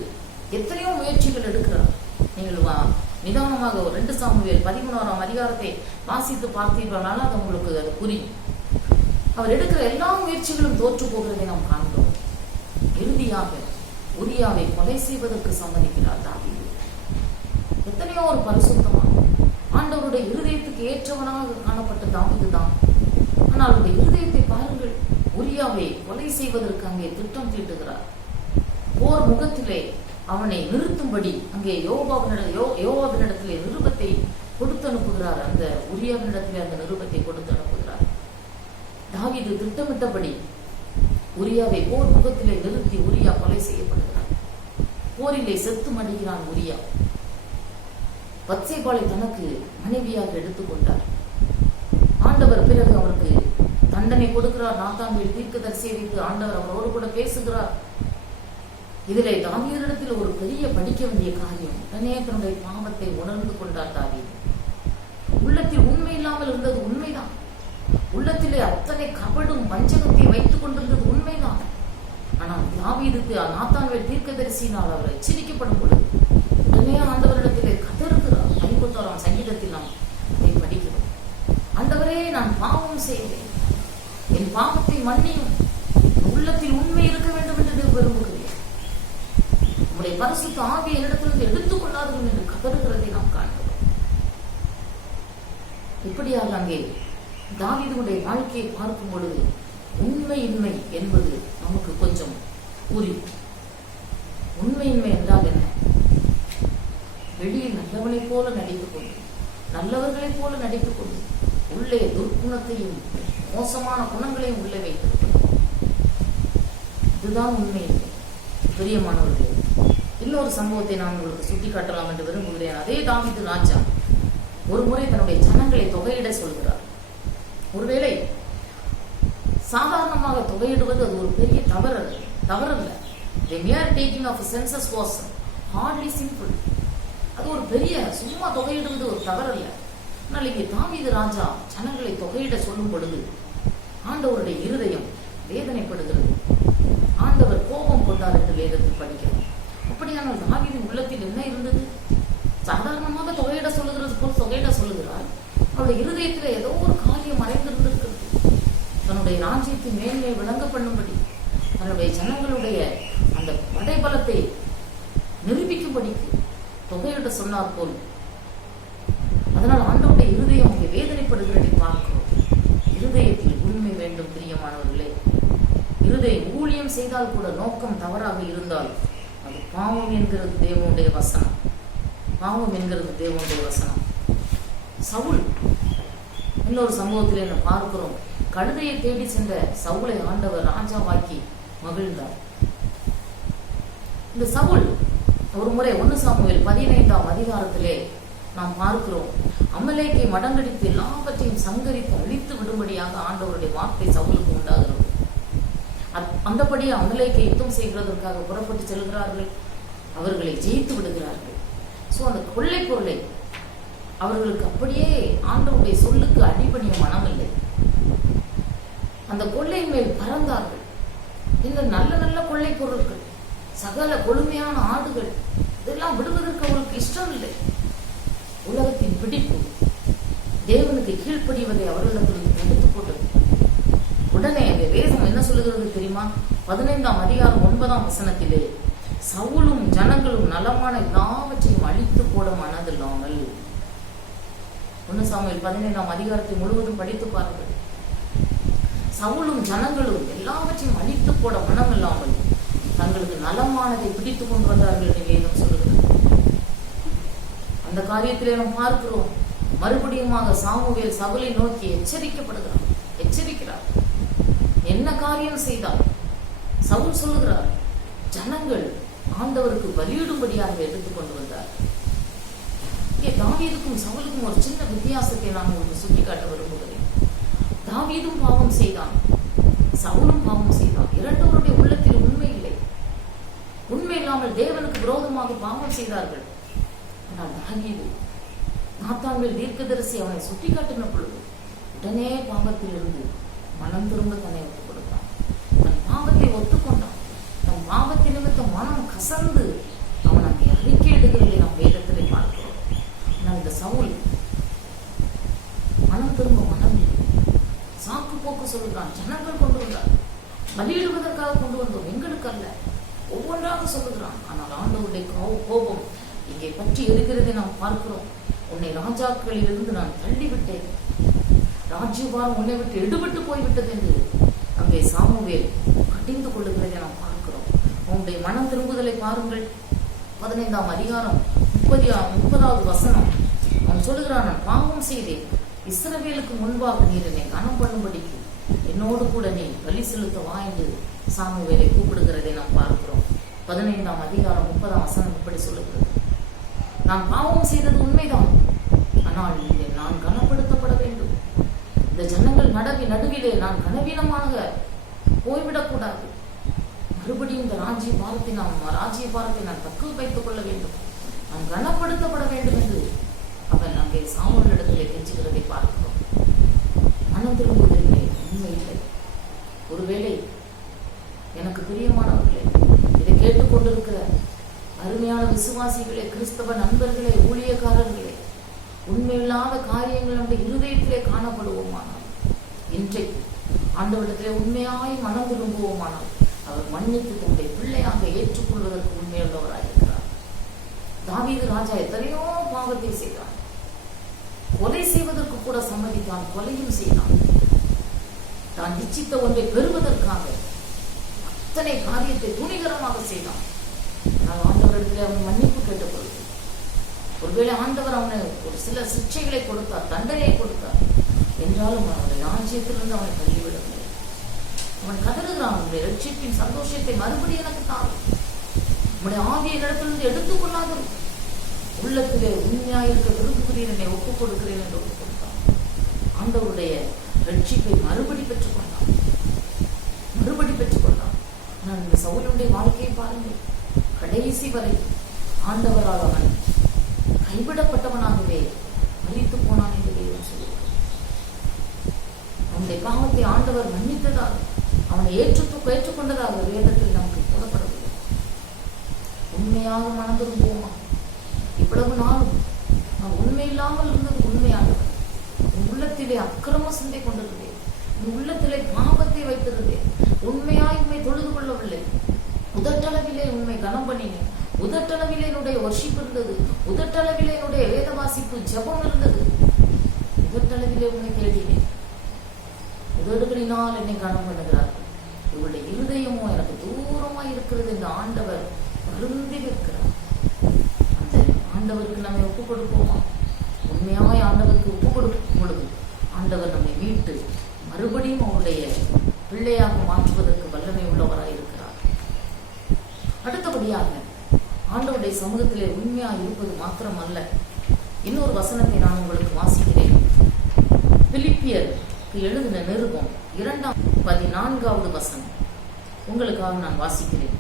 எத்தனையோ முயற்சிகள் எடுக்கிறார். நீங்கள் நிதானமாக 2 சாமுவேல் 13 வாசித்து பார்த்தீர்களானால் அது உங்களுக்கு அது புரியும். அவர் எடுக்கிற எல்லா முயற்சிகளும் தோற்று போகிறதை நாம் காண்கிறோம். இறுதியாக உரியாவை கொலை செய்வதற்கு சம்மதிக்கிறார் தாவீது. எத்தனையோ ஒரு பரிசுத்தமான ஆண்டவருடைய இருதயத்துக்கு ஏற்றவனாக காணப்பட்ட தாவீது தான். ஆனால் அவருடைய இருதயத்தை பாருங்கள், உரியாவை கொலை செய்வதற்கு அங்கே திட்டம் தீட்டுகிறார். போர் போர் முகத்திலே அவனை நிறுத்தும்படி அங்கே யோவாபினிடத்திலே நிருபத்தை கொடுத்து அனுப்புகிறார். அந்த உரியாவினிடத்திலே அந்த நிருபத்தை கொடுத்து அனுப்புகிறார். தாவீது திட்டமிட்டபடி உரியாவை போர் முகத்திலே நிறுத்தி உரியா கொலை செய்யப்படுகிறார். போரிலே செத்து மடிகிறான் உரியா. பத்சேபாளை தனக்கு மனைவியாக எடுத்துக்கொண்டார். ஆண்டவர் பிறகு அவருக்கு தண்டனை கொடுக்கிறார். நாத்தான்வேல் தீர்க்கதரிசியை வைத்து ஆண்டவர் அவரோடு கூட பேசுகிறார். இதிலே தாவீதிடத்தில் ஒரு பெரிய படிக்க வேண்டிய காரியம். உடனே தன்னுடைய பாவத்தை உணர்ந்து கொண்டார் தாவீது. உள்ளத்தில் உண்மை இல்லாமல் இருந்தது உண்மைதான். உள்ளத்திலே அத்தனை கபடும் வஞ்சகத்தை வைத்துக் கொண்டிருந்தது உண்மைதான். ஆனால் தாவீதுக்கு நாத்தான்வேல் தீர்க்கதரிசியினால் அவர் எச்சரிக்கப்படும் பொழுது உடனே ஆண்டவரிடத்திலே கதறுகிறார். 51ஆம் சங்கீதத்தில் நாம் அதை படிக்கிறோம். ஆண்டவரே, நான் பாவம் செய்தேன், என் பாவத்தை மன்னியும், உள்ளத்தில் உண்மை இருக்க வேண்டும் என்று விரும்புகிறேன், உங்களுடைய பரிசுத்த ஆவி என்னிடத்திலிருந்து எடுத்துக் கொள்ளாதீர்கள் என்று கதறுகிறதை நாம் காண்கிறோம். இப்படியாக அங்கே தாவீதுடைய வாழ்க்கையை பார்க்கும் பொழுது உண்மையின்மை என்பது நமக்கு கொஞ்சம் புரியும். உண்மையின்மை என்றால் என்ன? வெளியில் நல்லவனைப் போல நடித்துக் கொண்டு, நல்லவர்களைப் போல நடித்துக் கொண்டு, உள்ளே துர்க்குணத்தையும் மோசமான குணங்களையும் உள்ளே வைத்திருக்கிறது. இதுதான் உண்மையின்மை. பிரியமானவர்களே, இன்னொரு சம்பவத்தை நான் உங்களுக்கு சுட்டிக்காட்டலாம் என்று விரும்புகிறேன். அதே தாவீது ராஜா ஒரு முறை தன்னுடைய ஜனங்களை தொகையிட சொல்கிறார். ஒருவேளை சாதாரணமாக தொகையிடுவது அது ஒரு பெரிய தவறல்ல. The mere taking of a census was hardly simple. அது ஒரு பெரிய சும்மா தொகையிடுவது ஒரு தவறல்ல. ஆனால் இங்கே தாவீது ராஜா ஜனங்களை தொகையிட சொல்லும் பொழுது ஆண்டவருடைய இருதயம் வேதனைப்படுகிறது. ஆண்டவர் கோபம் கொண்டார் என்று வேதத்தில் படிக்கிறோம். அப்படியானால் தாவீதின் உள்ளத்தில் என்ன இருந்தது? சாதாரணமாக தொகையிட சொல்லுகிறது போல் தொகையிட சொல்லுகிறார். அவருடைய இருதயத்தில் ஏதோ ஒரு காரியம் மறைந்திருந்திருக்கிறது. தன்னுடைய ராஜ்யத்தின் மேன்மை விளங்க பண்ணும்படி, தன்னுடைய ஜனங்களுடைய அந்த படைபலத்தை நிரூபிக்கும்படிக்கு தொகையிட சொன்னார் போல். அதனால் ஆண்டவருடைய இருதயம் அங்கே வேதனைப்படுகிறதை பார்க்கிறோம். இருதயத்தில் உண்மை வேண்டும் பிரியமானவர்களே. இருதயம் ஊழியம் செய்தால் கூட நோக்கம் தவறாக இருந்தால் அது பாவம் என்கிறது தேவனுடைய வசனம். பாவம் என்கிறது தேவனுடைய வசனம். சவுல், இன்னொரு சம்பவத்தில் என்ன பார்க்கிறோம். கழுதையை தேடி சென்ற சவுலை ஆண்டவர் ராஜாவாக்கி மகிழ்ந்தார். இந்த சவுல் ஒரு முறை 1 சாமுவேல் 15ஆம் அதிகாரத்திலே நாம் பார்க்கிறோம். அமலேக்கை மடங்கடித்து எல்லாவற்றையும் சங்கரித்து அழித்து விடும்படியாக ஆண்டவருடைய வார்த்தை சவுலுக்கு உண்டாகிறது. அந்தபடியே அமலேக்கை யுத்தம் செய்கிறதற்காக புறப்பட்டு செல்கிறார்கள். அவர்களை ஜெயித்து விடுகிறார்கள். அந்த கொள்ளை பொருளை அவர்களுக்கு அப்படியே ஆண்டவருடைய சொல்லுக்கு அடிபணிய மனமில்லை. அந்த கொள்ளையின் மேல் பறந்தார்கள். இந்த நல்ல நல்ல கொள்ளை பொருட்கள், சகல கொழுமையான ஆடுகள், இதெல்லாம் விடுவதற்கு அவர்களுக்கு இஷ்டம் இல்லை. உலகத்தின் பிடிப்பு தேவனுக்கு கீழ்ப்படிவதை அவர்களிடத்தில் தடுத்து போட்டது. உடனே அந்த வேதம் என்ன சொல்லுகிறது தெரியுமா? 15ஆம் அதிகாரம் 9ஆம் வசனத்திலே, சவுலும் ஜனங்களும் நலமான எல்லாவற்றையும் அழித்து போட மனதில்லாமல். 1 சாமுவேல் 15ஆம் அதிகாரத்தை முழுவதும் படித்து பாருங்கள். சவுலும் ஜனங்களும் எல்லாவற்றையும் அழித்து போட மனமில்லாமல் தங்களுக்கு நலமானதை பிடித்துக் கொண்டு வந்தார்கள் என்று வேதம் சொல்லுகிறது. அந்த காரியத்திலே நாம் பார்க்கிறோம். மறுபடியுமாக சாமுவேல் சவுலை நோக்கி எச்சரிக்கிறார். என்ன காரியம் செய்தால்? சவுல் சொல்லுகிறார், ஜனங்கள் ஆண்டவருக்கு பலியிடும்படியாக எடுத்துக் கொண்டு வந்தார். தாவீதுக்கும் சவுலுக்கும் ஒரு சின்ன வித்தியாசத்தை நான் உங்களுக்கு சுட்டிக்காட்ட விரும்புகிறேன். தாவீதும் பாவம் செய்தான், சவுலும் பாவம் செய்தான். இரண்டவருடைய உள்ளத்தில் உண்மை இல்லை. உண்மை இல்லாமல் தேவனுக்கு விரோதமாக பாவம் செய்தார்கள். ஆனால் தாவீது, நாத்தான்வேல் தீர்க்கதரிசி அவனை சுட்டிக்காட்டின பொழுது உடனே பாவத்தில் இருந்து மனம் திரும்ப தன்னை ஒப்புக் கொடுத்தான். தன் பாவத்தை ஒத்துக்கொண்டான். தன் பாவத்தை நிமித்த மனம் கசந்து அவன் அங்கே அறிக்கையிடுகிறதை நாம் வேதத்திலே பார்க்கிறோம். ஆனால் இந்த சவுல் மனம் திரும்ப மனம் சாக்கு போக்கு சொல்லுகிறான். ஜனங்கள் கொண்டு வந்தார், பலியிடுவதற்காக கொண்டு வந்தோம், எங்களுக்கு அல்ல, ஒவ்வொன்றாக சொல்லுகிறான். ஆனால் ஆண்டவருடைய கோபம் இங்கே பற்றி இருக்கிறதை நாம் பார்க்கிறோம். உன்னை ராஜாக்களில் இருந்து நான் தள்ளிவிட்டேன், ராஜ்யபாரம் உன்னை விட்டு எடுபட்டு போய்விட்டது என்று அங்கே சாமுவேல் கடிந்து கொள்ளுகிறதை நாம் பார்க்கிறோம். உங்களுடைய மனம் திரும்புதலை பாருங்கள். 15ஆம் அதிகாரம் 30வது வசனம். அவன் சொல்லுகிறான், நான் பாவம் செய்தேன், இஸ்ரவேலுக்கு முன்பாக நீர் என்னை கனம் பண்ணும்படிக்கு என்னோடு கூட நீ பலி செலுத்த வா என்று சாமுவேலை கூப்பிடுகிறதை நாம் பார்க்கிறோம். 15ஆம் அதிகாரம் 30ஆம் வசனம் இப்படி சொல்லுகிறது, நான் பாவம் செய்தது உண்மைதான், ஆனால் நான் கனப்படுத்தப்பட வேண்டும். இந்த ஜனங்கள் நடுவிலே நான் கனவீனமாக போய்விடக்கூடாது. மறுபடியும் இந்த ராஜ்ய பாரத்தை நான் தக்க வைத்துக் கொள்ள வேண்டும், நான் கனப்படுத்தப்பட வேண்டும் என்று அவன் அங்கே சாமுவேல் இடத்திலே கெஞ்சுகிறதை பார்க்கிறோம். மனம் திரும்புவதில்லை, உண்மை இல்லை. ஒருவேளை எனக்கு பிரியமானவர்களே, இதை கேட்டுக்கொண்டிருக்கிற அருமையான விசுவாசிகளே, கிறிஸ்தவ நண்பர்களே, ஊழியக்காரர்களே, உண்மையில்லாத காரியங்கள் நம்முடைய இருதயத்திலே காணப்படுவோமானால், இன்றைக்கு ஆண்டவரிடத்திலே உண்மையாய் மனம் திரும்புவோமானால் அவர் மன்னித்து தன்னுடைய பிள்ளையாக ஏற்றுக்கொள்வதற்கு உண்மையுள்ளவராயிருக்கிறார். தாவீது ராஜா எத்தனையோ பாவத்தை செய்தார். கொலை செய்வதற்கு கூட சம்மதித்தான், கொலையும் செய்தான். தான் இச்சித்த ஒன்றை பெறுவதற்காக அத்தனை காரியத்தை துணிகரமாக செய்தான். ஆனால் ஆண்டவரிடத்தில் அவன் மன்னிப்பு கேட்டபொழுது, ஒருவேளை ஆண்டவர் அவனை ஒரு சில சிக்ஷைகளை கொடுத்தார், தண்டனையை கொடுத்தார், என்றாலும் அவனுடைய ராஜ்யத்திலிருந்து அவனை தள்ளிவிடவில்லை. அவன் கதறுகிறான், அவனுடைய ரட்சிப்பின் சந்தோஷத்தை மறுபடியும் எனக்கு தாரும், உன்னுடைய ஆவியை இடத்திலிருந்து எடுத்துக்கொள்ளாத உள்ளத்திலே உண்மையாயிருக்க விரும்புகிறேன், என்னை ஒப்புக் கொடுக்கிறேன் என்று ஒப்புக் கொடுத்தான். ஆண்டவருடைய ரட்சிப்பை மறுபடி பெற்றுக்கொண்டான். நான் இந்த சவுலுடைய வாழ்க்கையை பாருங்கள், கடைசி வரை ஆண்டவரால் அவன் கைவிடப்பட்டவனாகவே மரித்து போனான் என்று தேவன் சொல்லுகிறார். அவனுடைய பாவத்தை ஆண்டவர் மன்னித்ததாக, அவனை ஏற்றுக்கொண்டதாக வேதத்தில் நமக்கு போடப்படவில்லை. உண்மையாக மனம் திரும்புவோமா? இவ்வளவு நாளும் நான் உண்மை இல்லாமல் இருந்தது உண்மையானவர். என் உள்ளத்திலே அக்கிரம சிந்தை கொண்டிருந்தேன், என் உள்ளத்திலே பாவத்தை வைத்திருந்தேன், உண்மையாய் உண்மை தொழுது கொள்ளவில்லை. உதட்டளவிலே உண்மை கனம் பண்ணினேன், உதட்டளவிலே என்னுடைய வர்ஷிப் இருந்தது, உதட்டளவிலே என்னுடைய வேத வாசிப்பு ஜபம் இருந்தது, உதட்டளவிலே உண்மை தேடினேன். உதடுகளினால் என்னை கனம் பண்ணுகிறார்கள், இவருடைய இருதயமோ எனக்கு தூரமாய் இருக்கிறது என்று ஆண்டவர் வருந்தி இருக்கிறார். அந்த ஆண்டவருக்கு நம்மை ஒப்புக் கொடுப்போமா? உண்மையாய் ஆண்டவருக்கு ஒப்புக் கொடுக்கும் பொழுது ஆண்டவர் நம்மை மீட்டு மறுபடியும் அவருடைய பிள்ளையாக மாற்றுவதற்கு வல்லமை உள்ளவராய் இருக்கிறார். அடுத்தபடியாக ஆண்டவருடைய சமூகத்திலே உண்மையாக இருப்பது மாத்திரமல்ல, இன்னொரு வசனத்தை நான் உங்களுக்கு வாசிக்கிறேன். பிலிப்பியருக்கு எழுதின நிருபம் 2:14 வசனம் உங்களுக்காக நான் வாசிக்கிறேன்.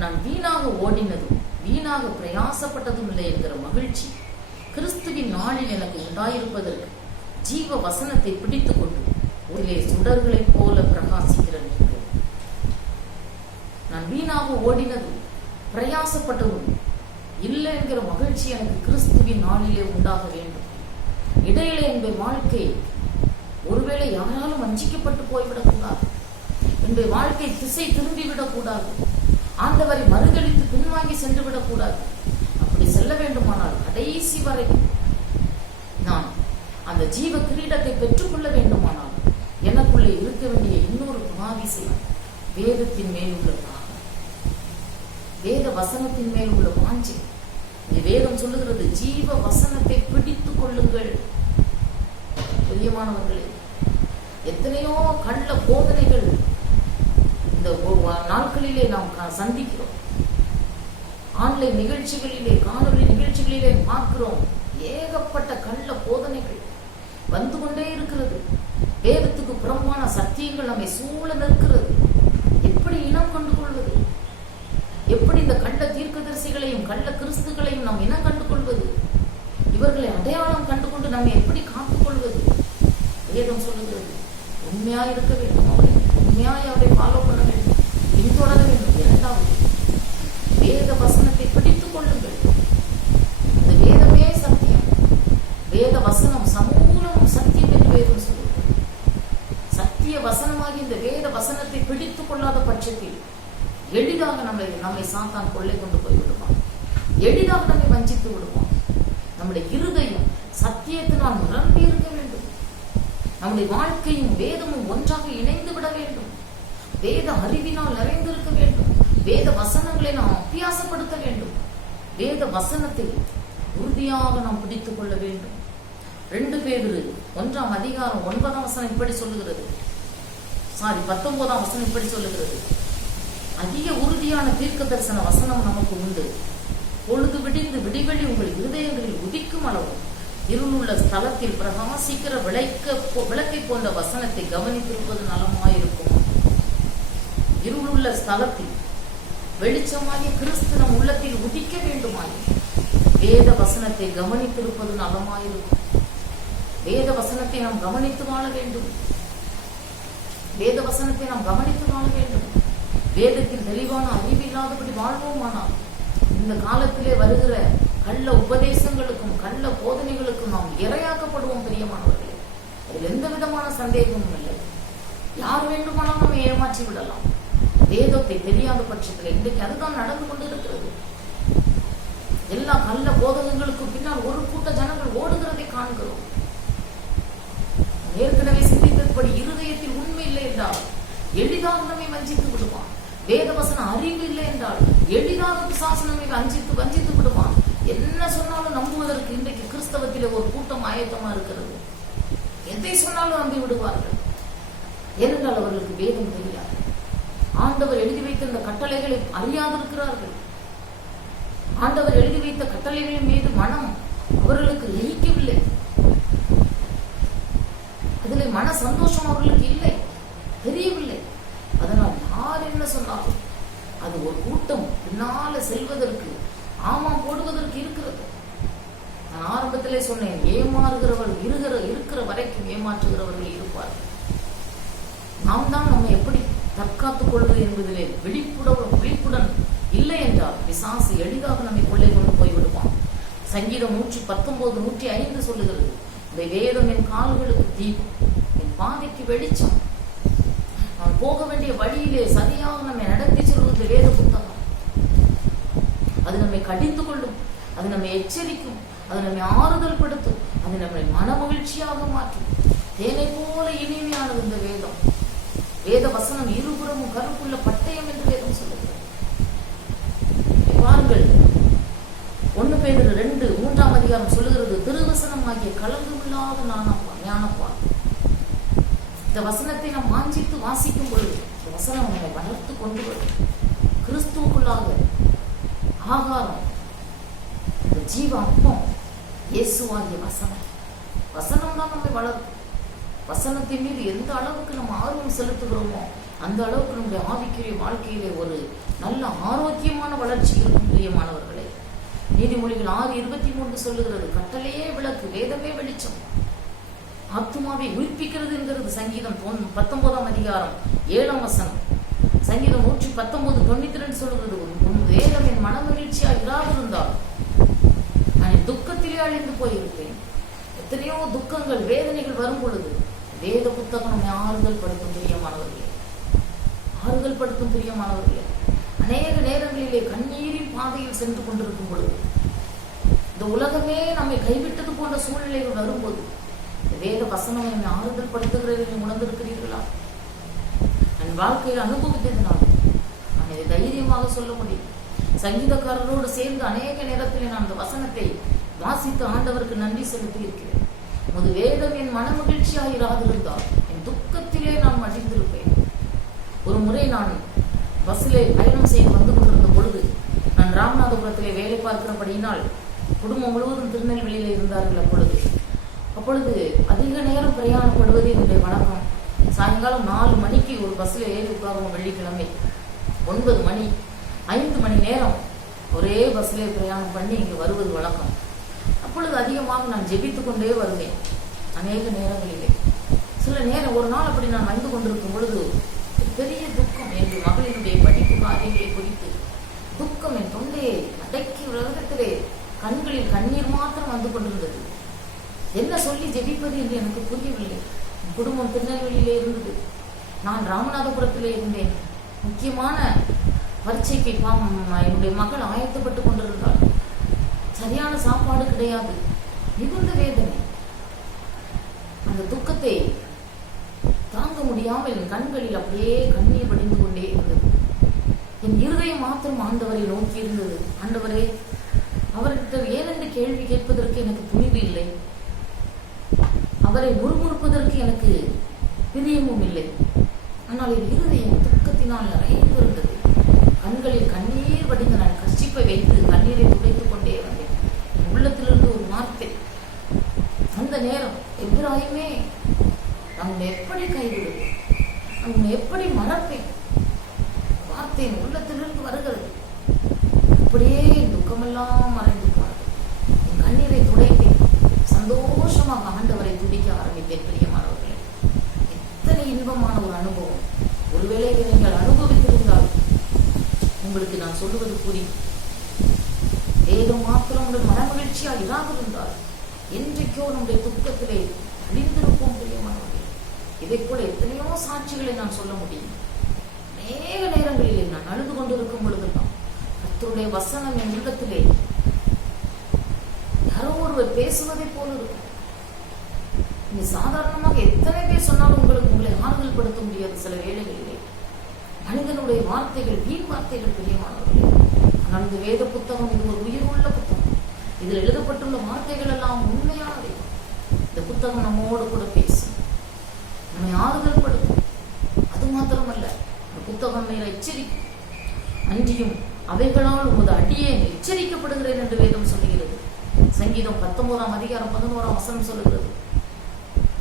நான் வீணாக ஓடினதும் வீணாக பிரயாசப்பட்டதும் இல்லை என்கிற மகிழ்ச்சி கிறிஸ்துவின் நாளில் எனக்கு உண்டாயிருப்பதற்கு ஜீவ வசனத்தை பிடித்துக் கொண்டு ஒரே சுடர்களைப் போல பிரகாசிக்கிறேன். நான் வீணாக ஓடினதும் பிரயாசப்பட்டதும் இல்லை என்கிற மகிழ்ச்சி எனக்கு கிறிஸ்துவின் நாளிலே உண்டாக வேண்டும். இடையிலே என்னுடைய வாழ்க்கை ஒருவேளை யாராலும் வஞ்சிக்கப்பட்டு போய்விடக்கூடாது, என்னுடைய வாழ்க்கை திசை திரும்பிவிடக்கூடாது, ஆண்டவரை மறுதளித்து பின்வாங்கி சென்று விடக்கூடாது. அப்படி செல்ல வேண்டுமானால் கடைசி வரை நான் அந்த ஜீவ கிரீடத்தை பெற்றுக்கொள்ள வேண்டுமானால் எனக்குள்ளே இருக்க வேண்டிய இன்னொரு குணாதிசயம் வேதத்தின் மேல் உள்ள தாகம், வேத வசனத்தின் மேல் உள்ள வாஞ்சை. இந்த வேதம் சொல்லுகிறது, ஜீவ வசனத்தை பிடித்துக் கொள்ளுங்கள். பிரியமானவர்களே, எத்தனையோ கள்ள போதனைகள் இந்த நாட்களிலே நாம் சந்திக்கிறோம். ஆன்லைன் நிகழ்ச்சிகளிலே, காணொலி நிகழ்ச்சிகளிலே பார்க்கிறோம். ஏகப்பட்ட கள்ள போதனைகள் வந்து கொண்டே இருக்கிறது. வேதத்துக்கு புறம்பான சத்தியங்கள் நம்மை சூழ நிற்கிறது. எப்படி இனம் கண்டு கொள்வது? எப்படி இந்த கள்ள தீர்க்கதரிசிகளையும் கள்ள கிறிஸ்துக்களையும் நாம் இனம் கண்டு கொள்வது? இவர்களை அடையாளம் கண்டுகொண்டு நம்மை எப்படி காத்துக் கொள்வது? வேதம் சொல்லுகிறது, உண்மையாய் இருக்க வேண்டும், உண்மையாய் அவரை ஃபாலோ பண்ண வேண்டும், பின்தொடர வேண்டும். இரண்டாவது, வேத வசனத்தை பிடித்துக் கொள்ளுங்கள். இந்த வேதமே சத்தியம், வேத வசனம் சமூலமும் சத்தியம் என்று வேதம் சொல்லுகிறது. சத்திய வசனமாகி இந்த வேத வசனத்தை பிடித்துக் கொள்ளாத பட்சத்தில் எளிதாக நம்மை சாத்தான் கொள்ளை கொண்டு போய் விடுவான், எளிதாக நம்மை வஞ்சித்து விடுவான். நம்முடைய இருதயம் சத்தியத்தினால் நிரம்பி இருக்க வேண்டும். நம்முடைய வாழ்க்கையும் வேதமும் ஒன்றாக இணைந்து விட வேண்டும். வேத அறிவினால் நிறைந்திருக்க வேண்டும். வேத வசனங்களை நாம் அபியாசப்படுத்த வேண்டும். வேத வசனத்தை உறுதியாக நாம் பிடித்துக் கொள்ள வேண்டும். 2 பேதுரு 1ஆம் அதிகாரம் 9ஆம் வசனம் இப்படி சொல்லுகிறது. 19ஆம் வசனம் இப்படி சொல்லுகிறது. அதிக உறுதியான தீர்க்க தரிசன வசனம் நமக்கு உண்டு. பொழுது விடிந்து விடிவெளி உங்கள் இருதயங்களில் உதிக்கும் அளவு இருளுள்ள ஸ்தலத்தில் பிரகாசிக்கிற விளக்கை போன்ற வசனத்தை கவனித்திருப்பது நலமாயிருக்கும். இருளுள்ள ஸ்தலத்தில் வெளிச்சமாகிய கிறிஸ்து நம் உள்ளத்தில் உதிக்க வேண்டுமாய் வேத வசனத்தை கவனித்திருப்பது நலமாயிருக்கும். வேத வசனத்தை நாம் கவனித்து வாழ வேண்டும். வேத வசனத்தை நாம் கவனித்து வாழ வேண்டும். வேதத்தில் தெளிவான அறிவில்லாதபடி வாழ்வோமானால் இந்த காலத்திலே வருகிற கள்ள உபதேசங்களுக்கும் கள்ள போதனைகளுக்கும் நாம் இரையாக்கப்படுவோம். பிரியமானவர்களே, அதில் எந்த விதமான சந்தேகமும் இல்லை. யார் வேண்டுமானாலும் நம்ம ஏமாற்றி விடலாம். வேதத்தை தெரியாத பட்சத்தில் இன்றைக்கு அதுதான் நடந்து கொண்டு இருக்கிறது. எல்லா கள்ள போதகங்களுக்கு பின்னால் ஒரு கூட்ட ஜனங்கள் ஓடுகிறதை காண்கிறோம். ஏற்கனவே சிந்தித்தபடி இருதயத்தில் உண்மை இல்லை என்றால் எளிதாக நம்மை வஞ்சித்து விடுவான். வேதவசன அறிவு இல்லை என்றால் எளிதாக பிசாசு நம்மை வஞ்சித்து விடுவான். என்ன சொன்னாலும் நம்புவதற்கு இன்றைக்கு கிறிஸ்தவத்திலே ஒரு கூட்டம் ஆயத்தமா இருக்கிறது. எதை சொன்னாலும் நம்பி விடுவார்கள். ஏனென்றால் அவர்களுக்கு வேதம் தெரியாது. ஆண்டவர் எழுதி வைத்த இந்த கட்டளைகளை அறியாதிருக்கிறார்கள். ஆண்டவர் எழுதி வைத்த கட்டளைகளின் மீது மனம் அவர்களுக்கு லயிக்கவில்லை. அதில் மன சந்தோஷம் அவர்களுக்கு இல்லை, தெரியவில்லை. அதனால் யார் என்ன சொன்னாலும் அது ஒரு கூட்டம் பின்னால செல்வதற்கு ஆமாம் போடுவதற்கு இருக்கிறது. நான் ஆரம்பத்திலே சொன்னேன், ஏமாறுகிறவர்கள் இருக்கிற வரைக்கும் ஏமாற்றுகிறவர்கள் இருப்பார்கள். நாம் தான் நம்ம எப்படி தற்காத்துக் கொள்வது என்பதிலே விழிப்புடன் இல்லை என்றால் பிசாசு எளிதாக நம்மை கொள்ளை கொண்டு போய்விடுவான். சங்கீதம் 119, 105 சொல்லுகிறது, இந்த வேதம் என் கால்களுக்கு தீபம், என் பாதைக்கு வெளிச்சம். நான் போக வேண்டிய வழியிலே சரியாக நம்மை நடத்தி செல்வது வேத புத்தகம். அது நம்மை கடிந்து கொள்ளும், அது நம்மை எச்சரிக்கும், அது நம்மை ஆறுதல் படுத்தும், அது நம்மை மன மகிழ்ச்சியாக மாற்றும். தேனை போல இனிமையானது இந்த வேதம். வேத வசனம் இருபுறமும் கருப்புள்ள பட்டயம் என்று வேதம் சொல்லுகிறது. பாருங்கள், 1 பேதுரு 2, 3ஆம் அதிகாரம் சொல்லுகிறது, திருவசனம் ஆகிய கலந்துமில்லாத ஞானப்பால். இந்த வசனத்தை நாம் வாஞ்சித்து வாசிக்கும் பொழுது இந்த வசனம் நம்மை வளர்த்து கொண்டு வரும். கிறிஸ்துவுக்குள்ளாக ஆகாரம், இந்த ஜீவ அப்பம் இயேசுவாகிய வசனம். வசனம் தான் நம்மை வளர்க்கும். வசனத்தின் மீது எந்த அளவுக்கு நம்ம ஆர்வம் செலுத்துகிறோமோ அந்த அளவுக்கு நம்முடைய ஆவிக்குரிய வாழ்க்கையிலே ஒரு நல்ல ஆரோக்கியமான வளர்ச்சி இருக்கும். பிரியமானவர்களே, நீதிமொழிகள் 6:23 சொல்லுகிறது, கட்டளையே விளக்கு, வேதமே வெளிச்சம், ஆத்துமாவை உயிர்ப்பிக்கிறது என்கிறது. சங்கீதம் 19ஆம் அதிகாரம் 7ஆம் வசனம். சங்கீதம் 119:92 சொல்லுகிறது, உன் வேதம் என் மன மகிழ்ச்சியாக இராதிருந்தால் நான் துக்கத்திலே அழிந்து போயிருப்பேன். எத்தனையோ துக்கங்கள் வேதனைகள் வரும் பொழுது வேத புத்தகம் நம்மை ஆறுதல் படுத்தும். பிரியமானவர்களே, ஆறுதல் படுத்தும். பிரியமானவர்களே, அநேக நேரங்களிலே கண்ணீரின் பாதையில் சென்று கொண்டிருக்கும் பொழுது, இந்த உலகமே நம்மை கைவிட்டது போன்ற சூழ்நிலைகள் வரும்போது வேத வசனம் நம்மை ஆறுதல் படுத்துகிறது. உணர்ந்திருக்கிறீர்களா? என் வாழ்க்கையில் அனுபவித்ததினால் நான் இதை தைரியமாக சொல்ல முடியும். சங்கீதக்காரரோடு சேர்ந்து அநேக நேரத்தில் நான் அந்த வசனத்தை வாசித்து ஆண்டவருக்கு நன்றி செலுத்தி இருக்கிறேன். உமது வேதம் என் மன மகிழ்ச்சியாக இராதிருந்தால் என் துக்கத்திலே நான் மடிந்திருப்பேன். ஒரு முறை நான் பஸ்ஸிலே பயணம் செய்து வந்து கொண்டிருந்த பொழுது, நான் ராமநாதபுரத்திலே வேலை பார்க்கிறபடியினால் குடும்பம் முழுவதும் திருநெல்வேலியில இருந்தார்கள். அப்பொழுது அதிக நேரம் பிரயாணப்படுவது என்னுடைய வழக்கம். சாயங்காலம் 4 மணிக்கு ஒரு பஸ்ஸில் ஏறி உட்காருவோம். வெள்ளிக்கிழமை 9 மணி, 5 மணி நேரம் ஒரே பஸ்ஸிலே பிரயாணம் பண்ணி இங்கே வருவது வழக்கம். அப்பொழுது அதிகமாக நான் ஜெபித்து கொண்டே வருவேன். அநேக நேரங்களிலே சில நேரம் ஒரு நாள் அப்படி நான் வந்து கொண்டிருக்கும் பொழுது பெரிய துக்கம், என் மகளினுடைய படிப்பு காரியங்களை குறித்து துக்கம் என் தொண்டையை அடக்கி உலகத்திலே கண்களில் கண்ணீர் மாத்திரம் வந்து கொண்டிருந்தது. என்ன சொல்லி ஜெபிப்பது என்று எனக்கு புரியவில்லை. குடும்பம் திருநெல்வேலியிலே இருந்தது, நான் ராமநாதபுரத்திலே இருந்தேன். முக்கியமான பரீட்சைக்கு என்னுடைய மகள் ஆயத்தப்பட்டு கொண்டிருந்தாள். சரியான சாப்பாடு கிடையாது, மிகுந்த வேதனை. அந்த துக்கத்தை தாங்க முடியாமல் என் கண்களில் அப்படியே கண்ணீர் வடிந்து கொண்டே இருந்தது. என் இருதயம் மாத்திரம் ஆண்டவரை நோக்கி இருந்தது. ஆண்டவரே, அவர்கிட்ட ஏனென்று கேள்வி கேட்பதற்கு எனக்கு துணிவு இல்லை, அவரை முறுமுறுப்பதற்கு எனக்கு பிரியமும் இல்லை. ஆனால் என் இருதயம் துக்கத்தினால் நிறைந்திருந்தது. கண்களில் கண்ணீர் வடிந்த நான் கர்ச்சிப்பை வைத்து கண்ணீரை துடைத்துக் கொண்டே வந்தேன். என் உள்ளத்திலிருந்து ஒரு வார்த்தை, அந்த நேரம், எபிராயிமே, நான் உன்னை எப்படி கைவிடுவேன், நான் உன்னை எப்படி மறப்பேன்? வார்த்தை என் உள்ளத்திலிருந்து வருகிறது. அப்படியே என் துக்கமெல்லாம் மறைந்து போனது. என் கண்ணீரை துடைத்தேன். சந்தோஷமாக ஆண்டவரை துடிக்க ஆரம்பித்தேன். பிரியமானவர்களே, எத்தனை இன்பமான ஒரு அனுபவம்! ஒருவேளை நீங்கள் அனுபவித்திருந்தால் உங்களுக்கு நான் சொல்லுவது புரியும். ஏதோ மாத்திரம் உங்கள் மனமகிழ்ச்சியா இராதிருந்தால் என்றைக்கோ நம்முடைய துக்கத்திலே அழிந்திருப்போம். பிரியமானவர்களே, இதை போல எத்தனையோ சாட்சிகளை நான் சொல்ல முடியும். அநேக நேரங்களிலே நான் அழுது கொண்டிருக்கும் பொழுதுதான் கர்த்தருடைய வசனம் என் உள்ளத்திலே யாரோ ஒருவர் பேசுவதை போல இருக்கும். நீ சாதாரணமாக எத்தனை பேர் சொன்னாலும் உங்களுக்கு உங்களை ஆறுதல் படுத்த முடியாது. சில வேளைகளிலே மனிதனுடைய வார்த்தைகள் வீண் வார்த்தைகள். பிரியமானவர்களே, ஆனால் இந்த வேத புத்தகம் இது ஒரு உயிர் உள்ள புத்தகம். இதில் எழுதப்பட்டுள்ள வார்த்தைகள் எல்லாம் உண்மையானவை. இந்த புத்தகம் நம்மோடு கூட பேசும், நம்மை ஆறுதல் படுத்தும். அது மாத்திரமல்ல, இந்த புத்தகம் மேல எச்சரிக்கும். அன்றியும் அவைகளால் உமது அடியேன் எச்சரிக்கப்படுகிறேன் என்று வேதம் சொல்லுகிறது. சங்கீதம் 19ஆம் அதிகாரம் 11ஆம் வசனம் சொல்லுகிறது,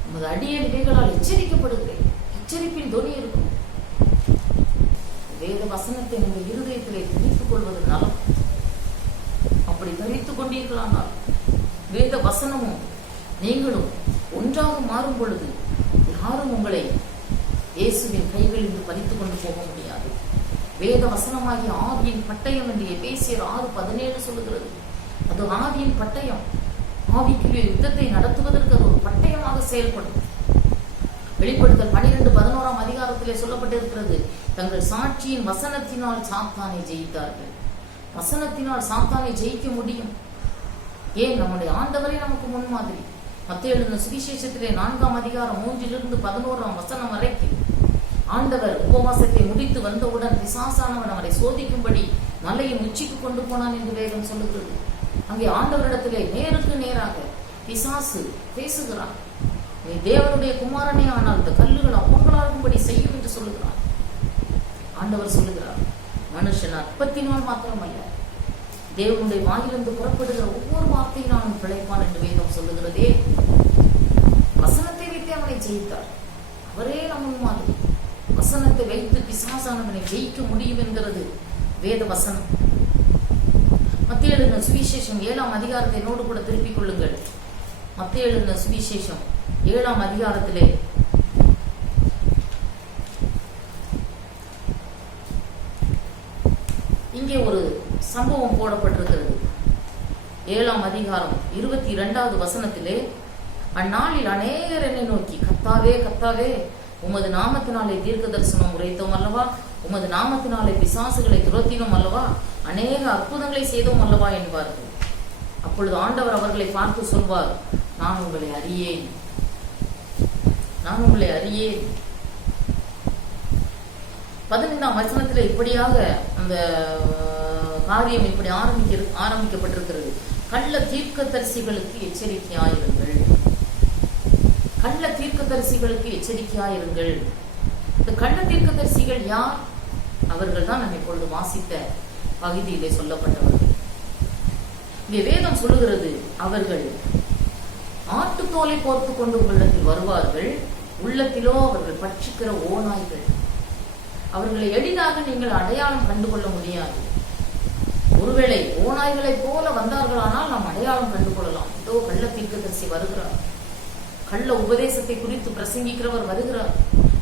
உமது அடியேன் இவைகளால் எச்சரிக்கப்படுகிறேன். எச்சரிப்பின் தொனி இருக்கும். வேத வசனத்தை நீங்கள் இருதயத்திலே தரித்துக் கொள்வது நலம். அப்படி தரித்துக் கொண்டீர்களானால் வேத வசனமும் நீங்களும் ஒன்றாக மாறும் பொழுது யாரும் உங்களை இயேசுவின் கைகளில் பறித்துக் கொண்டு போக முடியாது. வேத வசனமாகிய ஆவியின் பட்டயம் என்று எபேசியர் 6:17 சொல்லுகிறது. அது ஆவியின் பட்டயம். ஆவிக்குரிய யுத்தத்தை நடத்துவதற்கு அது ஒரு பட்டயமாக செயல்படும். வெளிப்படுத்தல் 12:11ஆம் அதிகாரத்திலே சொல்லப்பட்டிருக்கிறது, தங்கள் சாட்சியின் வசனத்தினால் சாத்தானை ஜெயித்தார்கள். வசனத்தினால் சாத்தானை ஜெயிக்க முடியும். ஏன்? நம்முடைய ஆண்டவரே நமக்கு முன்மாதிரி. மத்தேயு எழுதின சுவிசேஷத்திலே 4ஆம் அதிகாரம் 3 - 11ஆம் வசனம் வரைக்கும் ஆண்டவர் உபவாசத்தை முடித்து வந்தவுடன் பிசாசானவன் அவரை சோதிக்கும்படி மலையின் உச்சிக்கு கொண்டு போனான் என்று வேதம் சொல்லுகிறது. அங்கே ஆண்டவரிடத்திலே நேருக்கு நேராக பிசாசு பேசுகிறான். நீ தேவனுடைய குமாரனே ஆனால் இந்த கல்லுகள் அப்பங்களாகும்படி செய்யும் என்று சொல்லுகிறான். ஆண்டவர் சொல்லுகிறார், மனுஷன் அப்பத்தினால் மாத்திரமல்ல, தேவனுடைய வாயிலிருந்து புறப்படுகிற ஒவ்வொரு வார்த்தையினாலும் பிழைப்பான் என்று வேதம் சொல்லுகிறதே. வசனத்தை வைத்து அவனை ஜெயித்தார். அவரே நம்ம மாதிரி. வசனத்தை வைத்து பிசாசானவனை ஜெயிக்க முடியும் என்கிறது வேத வசனம். மத்தேயு எழுதின சுவிசேஷம் 7ஆம் அதிகாரத்தை என்னோடு கூட திருப்பிக் கொள்ளுங்கள். மத்தேயு எழுதின சுவிசேஷம் 7ஆம் அதிகாரத்திலே இங்கே ஒரு சம்பவம் போடப்பட்டிருக்கிறது. 7ஆம் அதிகாரம் 22வது வசனத்திலே, அந்நாளில் அநேகர் என்னை நோக்கி, கர்த்தாவே கர்த்தாவே, உமது நாமத்தினாலே தீர்க்க தரிசனம் உரைத்தோம் அல்லவா, உமது நாமத்தினாலே பிசாசுகளை துரத்தினோம் அல்லவா, அநேக அற்புதங்களை செய்தோம் அல்லவா என்பார்கள். அப்பொழுது ஆண்டவர் அவர்களை பார்த்து சொல்வார், நான் உங்களை அறியேன், நான் உங்களை அறியேன். 15ஆம் வசனத்தில் இப்படியாக அந்த காரியம் இப்படி ஆரம்பிக்கப்பட்டிருக்கிறது. கள்ள தீர்க்கதரிசிகளுக்கு எச்சரிக்கையாயிருங்கள், கள்ள தீர்க்கதரிசிகளுக்கு எச்சரிக்கையாயிருங்கள். இந்த கள்ள தீர்க்கதரிசிகள் யார்? அவர்கள் தான் நம்ம இப்பொழுது வாசித்த பகுதியிலே சொல்லப்பட்டவர்கள். இங்கே வேதம் சொல்லுகிறது, அவர்கள் ஆட்டுத்தோலை போர்த்து கொண்டு உங்களிடத்தில் வருவார்கள், உள்ளத்திலோ அவர்கள் பட்சிக்கிற ஓநாய்கள். அவர்களை எளிதாக நீங்கள் அடையாளம் கண்டுகொள்ள முடியாது. ஒருவேளை ஓநாய்களை போல வந்தார்களானால் நாம் அடையாளம் கண்டுகொள்ளலாம். இதோ கள்ள தீர்க்கதரிசி வருகிறார், கள்ள உபதேசத்தை குறித்து பிரசங்கிக்கிறவர் வருகிறார்,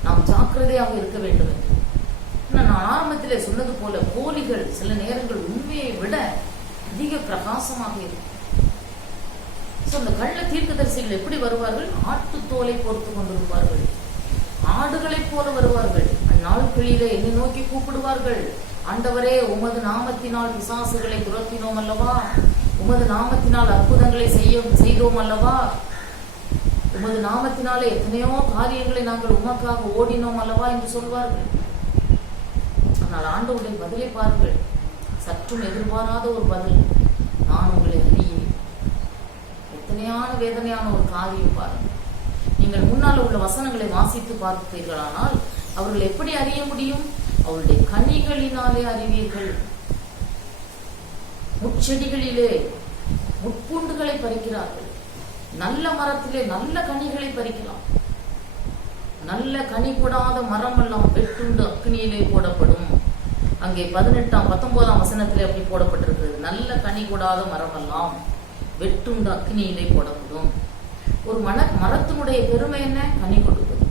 நாம் ஜாக்கிரதையாக இருக்க வேண்டும் என்று. நான் ஆரம்பத்திலே சொன்னது போல போலிகள் சில நேரங்கள் உண்மையை விட அதிக பிரகாசமாக இருக்கும். அந்த கள்ள தீர்க்கதரிசிகள் எப்படி வருவார்கள்? ஆட்டுத்தோலை போர்த்து கொண்டிருப்பார்கள், ஆடுகளைப் போல வருவார்கள். அந்நாட்களிலே என்னை நோக்கி கூப்பிடுவார்கள், ஆண்டவரே உமது நாமத்தினால் பிசாசுகளை துரத்தினோம் அல்லவா, உமது நாமத்தினால் அற்புதங்களை செய்தோம் அல்லவா, உமது நாமத்தினாலே எத்தனையோ காரியங்களை நாங்கள் உமக்காக ஓடினோம் அல்லவா என்று சொல்வார்கள். ஆனால் ஆண்டவருடைய பதிலை பாருங்கள், சற்றும் எதிர்பாராத ஒரு பதில். நான் உங்களை அறியேன். எத்தனையான வேதனையான ஒரு காரியம் பாருங்கள். நீங்கள் முன்னால் உள்ள வசனங்களை வாசித்து பார்த்தீர்களானால் அவர்கள் எப்படி அறிய முடியும்? அவருடைய கனிகளினாலே அறிவீர்கள். முட்செடிகளிலே முட்பூண்டுகளை பறிக்கிறார்கள். நல்ல மரத்திலே நல்ல கனிகளை பறிக்கலாம். நல்ல கனி கொடாத மரம் எல்லாம் வெட்டுண்டு அக்னியிலே போடப்படும். அங்கே 19ஆம் வசனத்திலே அப்படி போடப்பட்டிருக்கிறது. நல்ல கனி கொடாத மரம் எல்லாம் வெட்டுண்டு அக்னியிலே போடப்படும். ஒரு மரத்தினுடைய பெருமை என்ன? கனி கொடுப்பது.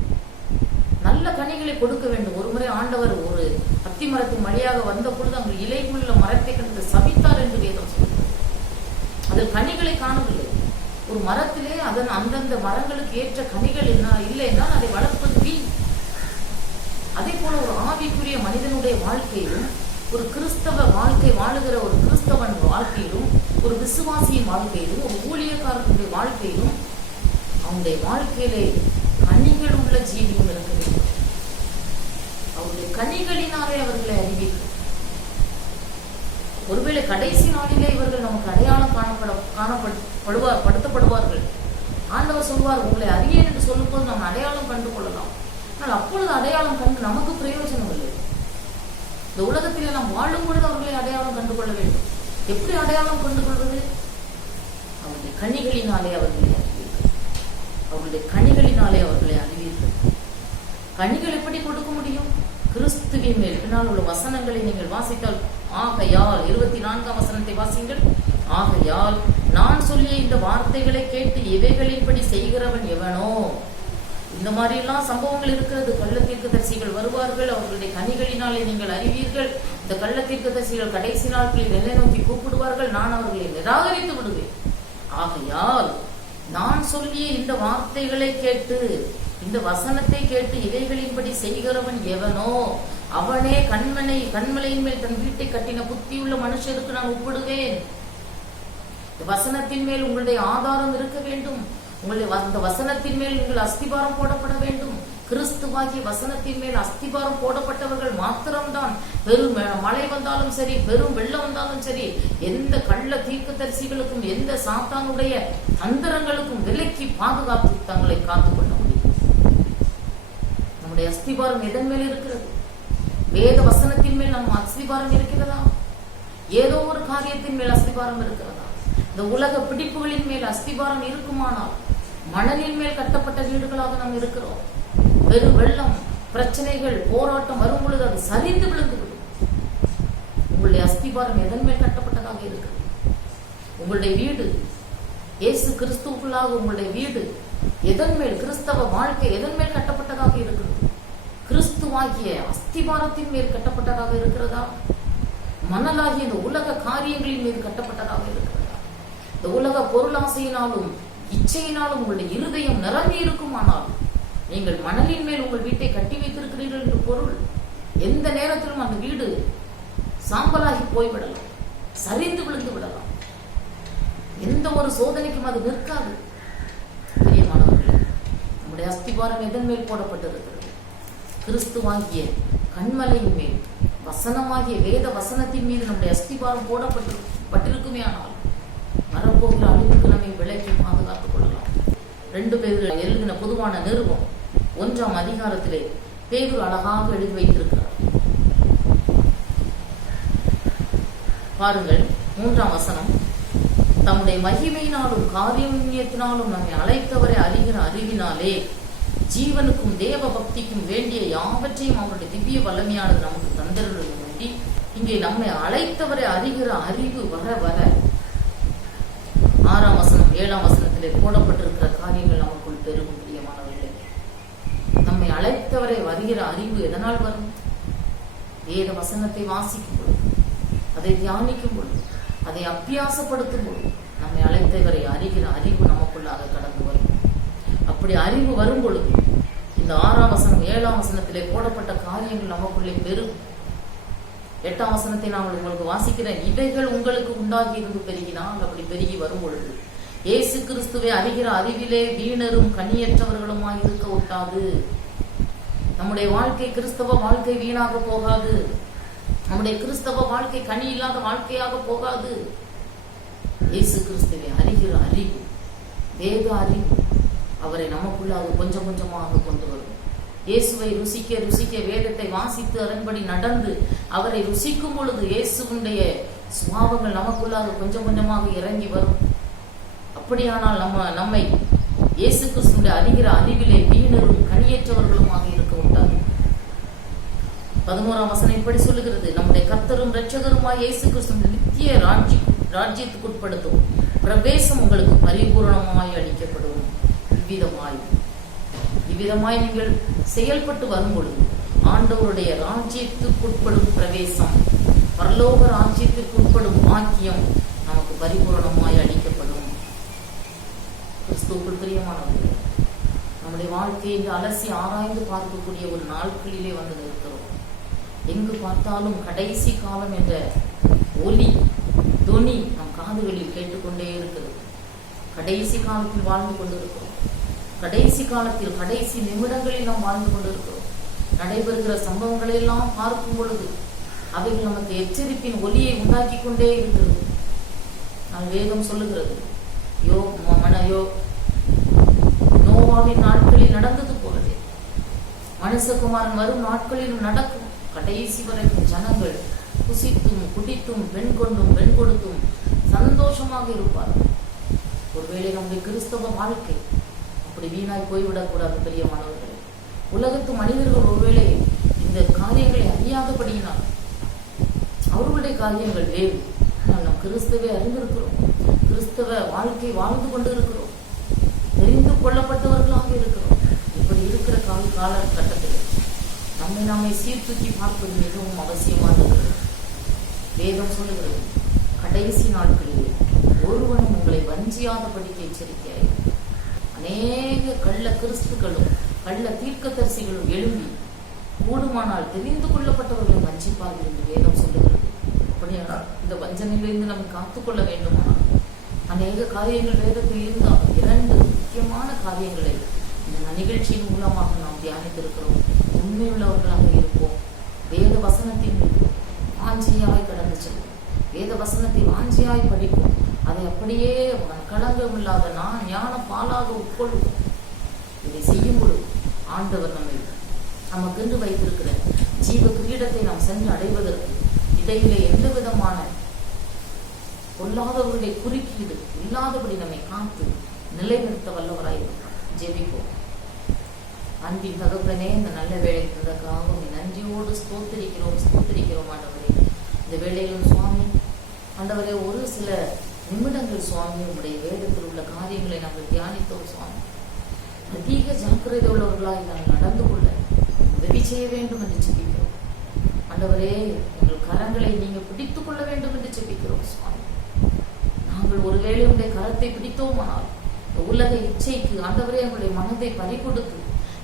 நல்ல கனிகளை கொடுக்க வேண்டும். ஒரு முறை ஆண்டவர் ஒரு அத்தி மரத்தின் வழியாக வந்த பொழுது அங்கு இலைக்குள்ள மரத்தை கண்டு சபித்தார் என்று வேதம் சொல்கிறது. அதில் கனிகளை காணவில்லை. ஒரு மரத்திலே அதன் அந்தந்த மரங்களுக்கு ஏற்ற கனிகள் என்ன இல்லை என்றால் அதை வளர்ப்பது வீண். அதே போல ஒரு ஆவிக்குரிய மனிதனுடைய வாழ்க்கையிலும், ஒரு கிறிஸ்தவ வாழ்க்கை வாழுகிற ஒரு கிறிஸ்தவன் வாழ்க்கையிலும், ஒரு விசுவாசியின் வாழ்க்கையிலும், ஒரு ஊழியக்காரனுடைய வாழ்க்கையிலும் அவனுடைய வாழ்க்கையிலே கனிகள் உள்ள ஜீவியம் இருக்க வேண்டும். அவருடைய கனிகளினாலே அவர்களை அறிவீர்கள். ஒருவேளை கடைசி நாளிலே இவர்கள் நமக்கு அடையாளம் படுத்தப்படுவார்கள். ஆண்டவர் சொல்வார், உங்களை அறியேன் என்று சொல்லும் போது நாம் அடையாளம் கண்டு கொள்ளலாம். ஆனால் அப்பொழுது அடையாளம் கண்டு நமக்கு பிரயோஜனம் இல்லை. இந்த உலகத்திலே நாம் வாழும் பொழுது அவர்களை அடையாளம் கண்டு கொள்ள வேண்டும். எப்படி அடையாளம் கண்டு கொள்வது? அவருடைய கனிகளினாலே அவர்களை அறிவீர்கள். அவருடைய கனிகளினாலே அவர்களை அறிவீர்கள். கனிகள் எப்படி கொடுக்க முடியும்? கிறிஸ்துவின் மேல். பின்னால் உள்ள வசனங்களை நீங்கள் வாசித்தால், ஆகையால் 24ஆம் வசனத்தை வாசிங்கள். ஆகையால் நான் சொல்லிய இந்த வார்த்தைகளை கேட்டு இவைகளின்படி செய்கிறவன் எவனோ. இந்த மாதிரி எல்லாம் சம்பவங்கள் இருக்கிறது. கள்ள தீர்க்கதரிசிகள் வருவார்கள், அவர்களுடைய கனிகளினாலே நீங்கள் அறிவீர்கள். இந்த கள்ள தீர்க்கதரிசிகள் கடைசி நாட்களில் என்னை நோக்கி கூப்பிடுவார்கள், நான் அவர்களை நிராகரித்து விடுவேன். ஆகையால் நான் சொல்லிய இந்த வார்த்தைகளை கேட்டு, இந்த வசனத்தை கேட்டு இவைகளின்படி செய்கிறவன் எவனோ அவனே கண்மலையின் மேல் தன் வீட்டை கட்டின புத்தியுள்ள மனுஷருக்கு நான் ஒப்பிடுவேன். வசனத்தின் மேல் உங்களுடைய ஆதாரம் இருக்க வேண்டும். உங்களுடைய அந்த வசனத்தின் மேல் உங்கள் அஸ்திபாரம் போடப்பட வேண்டும். கிறிஸ்துவாகிய வசனத்தின் மேல் அஸ்திபாரம் போடப்பட்டவர்கள் மாத்திரம்தான் பெரும் மழை வந்தாலும் சரி, பெரும் வெள்ளம் வந்தாலும் சரி, எந்த கள்ள தீர்க்கதரிசிகளுக்கும் எந்த சாத்தானுடைய அந்தரங்களுக்கும் விலக்கி பாதுகாத்து தங்களை காத்துக்கொள்ள முடியும். நம்முடைய அஸ்திபாரம் எதன் மேல் இருக்கிறது? வேத வசனத்தின் மேல் நம்ம அஸ்திபாரம் இருக்கிறதா? ஏதோ ஒரு காரியத்தின் மேல் அஸ்திபாரம் இருக்கிறதா? இந்த உலக பிடிப்புகளின் மேல் அஸ்திபாரம் இருக்குமானால் மணலின் மேல் கட்டப்பட்ட வீடுகளாக நாம் இருக்கிறோம். வெறும் வெள்ளம், பிரச்சனைகள், போராட்டம் வரும் பொழுது அது சரிந்து விழுந்துவிடும். உங்களுடைய அஸ்திபாரம் எதன் மேல் கட்டப்பட்டதாக இருக்கிறது? உங்களுடைய வீடு இயேசு கிறிஸ்துவுக்குள்ளாக உங்களுடைய வீடு எதன் மேல், கிறிஸ்தவ வாழ்க்கை எதன் மேல் கட்டப்பட்டதாக இருக்கிறது? கிறிஸ்துவாகிய அஸ்திபாரத்தின் மேல் கட்டப்பட்டதாக இருக்கிறதா? மணலாகிய இந்த உலக காரியங்களின் மீது கட்டப்பட்டதாக இருக்கிறதா? இந்த உலக பொருளாசையினாலும் இச்சையினாலும் உங்களுடைய இருதயம் நிரம்பி இருக்குமானால் நீங்கள் மணலின் மேல் உங்கள் வீட்டை கட்டி வைத்திருக்கிறீர்கள் என்று பொருள். எந்த நேரத்திலும் அந்த வீடு சாம்பலாகி போய்விடலாம், சரிந்து விழுந்து விடலாம். எந்த ஒரு சோதனைக்கும் அது நிற்காது. பிரியமானவர்களே, நம்முடைய அஸ்திபாரம் எதன் மேல் போடப்பட்டிருக்கிறது? கிறிஸ்துவாகிய கண்மலையின் மேல், வசனமாகிய வேத வசனத்தின் மீது நம்முடைய அஸ்திபாரம் போடப்பட்டிருக்குமே ஆனால் வரப்போகிற அழிவுக்கு நம்மை விலக்கி பாதுகாத்துக் கொள்ளலாம். 2 பேர்கள் எழுதின பொதுவான நிருபம் 1ஆம் அதிகாரத்திலே பேதுரு அழகாக எழுதி வைத்திருக்கிறார். பாருங்கள், 3ஆம் வசனம். தம்முடைய மகிமையினாலும் காரியத்தினாலும் நம்மை அழைத்தவரை அறிகிற அறிவினாலே ஜீவனுக்கும் தேவ பக்திக்கும் வேண்டிய யாவற்றையும் அவருடைய திவ்ய வல்லமையானது நமக்கு தந்திருந்தது வேண்டி, இங்கே நம்மை அழைத்தவரை அறிகிற அறிவு வர வர 6ஆம் வசனம் 7ஆம் வசனத்திலே போடப்பட்டிருக்கிற காரியங்கள் நமக்குள் பெருகும். பிரியமானவர்களே, நம்மை அழைத்தவரை அறிகிற அறிவு எதனால் வரும்? வேத வசனத்தை வாசிக்கும் பொழுது, அதை தியானிக்கும் பொழுது, அதை அபியாசப்படுத்தும் பொழுது நம்மை அழைத்தவரை அறிகிற அறிவு நமக்குள்ளாக கடந்து வரும். அப்படி அறிவு வரும் பொழுது இந்த 6ஆம் வசனம் 7ஆம் வசனத்திலே போடப்பட்ட காரியங்கள் நமக்குள்ளே பெருகும். 8ஆம் வசனத்தை நான் உங்களுக்கு வாசிக்கிறேன். இவைகள் உங்களுக்கு உண்டாகி இருந்து பெருகினால், அப்படி பெருகி வரும் பொழுது இயேசு கிறிஸ்துவை அறிகிற அறிவிலே வீணரும் கனியற்றவர்களுமாய் இருக்க ஒட்டாது. நம்முடைய வாழ்க்கை, கிறிஸ்தவ வாழ்க்கை வீணாக போகாது. நம்முடைய கிறிஸ்தவ வாழ்க்கை கனி இல்லாத வாழ்க்கையாக போகாது. இயேசு கிறிஸ்துவை அறிகிற அறிவு, வேத அறிவு அவரை நமக்குள்ளாக கொஞ்சம் கொஞ்சமாக கொண்டு வரும். இயேசுவை ருசிக்க ருசிக்க, வேதத்தை வாசித்து அதன்படி நடந்து அவரை ருசிக்கும் பொழுது இயேசுடைய சுபாவங்கள் நமக்குள்ளாக கொஞ்சம் கொஞ்சமாக இறங்கி வரும். அப்படியானால் நம்மை இயேசு கிறிஸ்துடைய அறிகிற அறிவிலே வீணரும் கனியற்றவர்களுமாக இருக்க விட்டாது. 11ஆம் வசனம் இப்படி சொல்லுகிறது, நம்முடைய கர்த்தரும் இரட்சகருமாய் இயேசு கிறிஸ்துவின் நித்திய ராஜ்யத்துக்குட்படுத்தும் பிரவேசம் உங்களுக்கு பரிபூரணமாய் அளிக்கப்படும். இவ்விதமாய் நீங்கள் செயல்பட்டு வரும் பொழுது ஆண்டவருடைய ராஜ்யத்துக்குட்படும் பிரவேசம், பரலோக ராஜ்யத்திற்கு உட்படும் பாக்கியம் நமக்கு பரிபூரணமாய் அளிக்கப்படும். கிறிஸ்துவுக்குள் பிரியமானவர்களே, நம்முடைய வாழ்க்கையை அலசி ஆராய்ந்து பார்க்கக்கூடிய ஒரு நாட்களிலே வந்து நிற்கிறோம். எங்கு பார்த்தாலும் கடைசி காலம் என்ற ஒலி தொனி நம் காதுகளில் கேட்டுக்கொண்டே இருக்கிறது. கடைசி காலத்தில் வாழ்ந்து கொண்டிருக்கிறோம். கடைசி காலத்தில் கடைசி நிமிடங்களில் நாம் வாழ்ந்து கொண்டிருக்கிறோம். நடைபெறுகிற சம்பவங்களை எல்லாம் பார்க்கும் பொழுது அவைகள் நமக்கு எச்சரிப்பின் ஒலியை உண்டாக்கி கொண்டே இருக்கிறது. நான் வேதம் சொல்லுகிறது, நோவாவின் நாட்களில் நடந்தது போலவே மனுஷகுமாரன் வரும் நாட்களிலும் நடக்கும். கடைசி வரைக்கும் ஜனங்கள் குசித்தும் குடித்தும் பெண் கொண்டும் பெண் கொடுத்தும் சந்தோஷமாக இருப்பார்கள். ஒருவேளை நம்முடைய கிறிஸ்தவ வாழ்க்கை அப்படி வீணாய் போய்விடக்கூடாது. பெரியமானவர்களே, உலகத்து மனிதர்கள் ஒருவேளை இந்த காரியங்களை அறியாதபடியினால் அவர்களுடைய காரியங்கள் வேறு. நம் கிறிஸ்தவை அறிந்திருக்கிறோம், கிறிஸ்தவ வாழ்க்கை வாழ்ந்து கொண்டு இருக்கிறோம், தெரிந்து கொள்ளப்பட்டவர்களாக இருக்கிறோம். இப்படி இருக்கிற காலகட்டத்தில் நம்மை சீர்தூக்கி பார்ப்பது மிகவும் அவசியமானது. வேதம் சொல்லுகிறது, கடைசி நாட்களில் ஒருவனும் உங்களை வஞ்சியாதபடிக்கு எச்சரிக்கையாய். அநேக கள்ள கிறிஸ்துக்களும் கள்ள தீர்க்கதரிசிகளும் எழும்பி கூடுமானால் தெரிந்து கொள்ளப்பட்டவர்களை வஞ்சிப்பார்கள் என்று வேதம் சொல்லுகிறது. அப்படியானால் இந்த வஞ்சனையிலிருந்து நம்ம காத்துக்கொள்ள வேண்டுமானால் அநேக காரியங்கள் வேதத்தில் இருந்தால் 2 முக்கியமான காரியங்களை இந்த நிகழ்ச்சியின் மூலமாக நாம் தியானித்திருக்கிறோம். உண்மையுள்ளவர்களாக இருப்போம். வேத வசனத்தின் மீது வாஞ்சியாய் கடந்து செல்வோம். வேத வசனத்தை வாஞ்சியாய் படிப்போம். அதை அப்படியே களங்கம் இல்லாத ஞான பாலாக உட்கொள்வோம். இதை செய்யும் பொழுது ஆண்டவர் நமக்கென்று வைத்திருக்கிற ஜீவ கிரீடத்தை நாம் சென்று அடைவதற்கு இடையிலே எந்த விதமான பொல்லாதவர்களுடைய குறுக்கீடு இல்லாதபடி நம்மை காத்து நிலைநிறுத்த வல்லவராயிருப்பார். ஜெபிப்போம். அன்பின் தகப்பனே, இந்த நல்ல வேலை தந்ததுக்காக நன்றியோடு ஸ்தோத்திரிக்கிறோம் ஆண்டவரே. இந்த வேளையிலும் சுவாமி ஆண்டவரே, ஒரு சில நிமிடங்கள் சுவாமி உங்களுடைய வேதத்தில் உள்ள காரியங்களை நாங்கள் தியானித்தோம் சுவாமி. அதிக ஜாக்கிரதை உள்ளவர்களாய் நாங்கள் நடந்து கொள்ள உதவி செய்ய வேண்டும் என்று ஜெபிக்கிறோம் ஆண்டவரே. எங்கள் கரங்களை நீங்க பிடித்துக் கொள்ள வேண்டும் என்று ஜெபிக்கிறோம் சுவாமி. நாங்கள் ஒருவேளை உங்களுடைய கரத்தை பிடித்தோமானால் உலக இச்சைக்கு ஆண்டவரே எங்களுடைய மனதை பறிகொடுத்து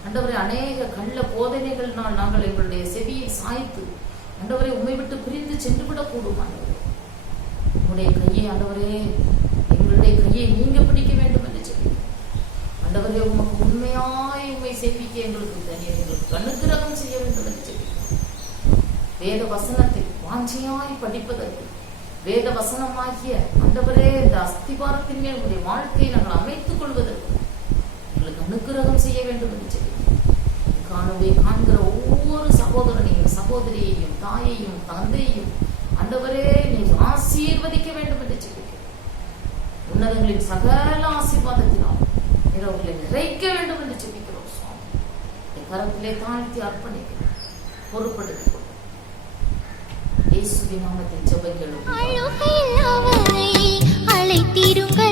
ஆண்டவரே அநேக கள்ள போதனைகளினால் நாங்கள் எங்களுடைய செவியை சாய்த்து ஆண்டவரே உம்மை விட்டு பிரிந்து சென்று விடக்கூடும். ஆண்டவரே, உங்களுடைய கையை ஆண்டவரே, எங்களுடைய கையை நீங்க பிடிக்க வேண்டும் என்று சொல்லி ஆண்டவரே, உமக்கு உண்மையாய் உண்மை சேவிக்க எங்களுக்கு அனுக்கிரகம் செய்ய வேண்டும் என்று சொல்லி வேத வசனத்தை வாஞ்சியாய் படிப்பதற்கு வேத வசனமாகிய ஆண்டவரே இந்த அஸ்திபாரத்தின் மேல் உங்களுடைய வாழ்க்கையை நாங்கள் அமைத்துக் கொள்வதற்கு எங்களுக்கு அனுக்கிரகம் செய்ய வேண்டும் என்று சொல்லி காண்கிற ஒவ்வொரு சகோதரனையும் சகோதரியையும் தாயையும் தந்தையையும் ஆண்டவரே நீங்க ஆசீர்வதிக்க வேண்டும் என்று சொல்லிக்கிறேன். உன்னதங்களின் சகல ஆசீர்வாதத்தினால் அவர்களை நிறைக்க வேண்டும் என்று சொல்லிக்கிறோம் சுவாமி. என் கரத்திலே தாழ்த்தி அர்ப்பணிக்கிறோம், பொறுப்படுத்திக் கொள்ளும். இயேசுவின் நாமத்தில் ஜெபங்களும் அழைத்திருங்க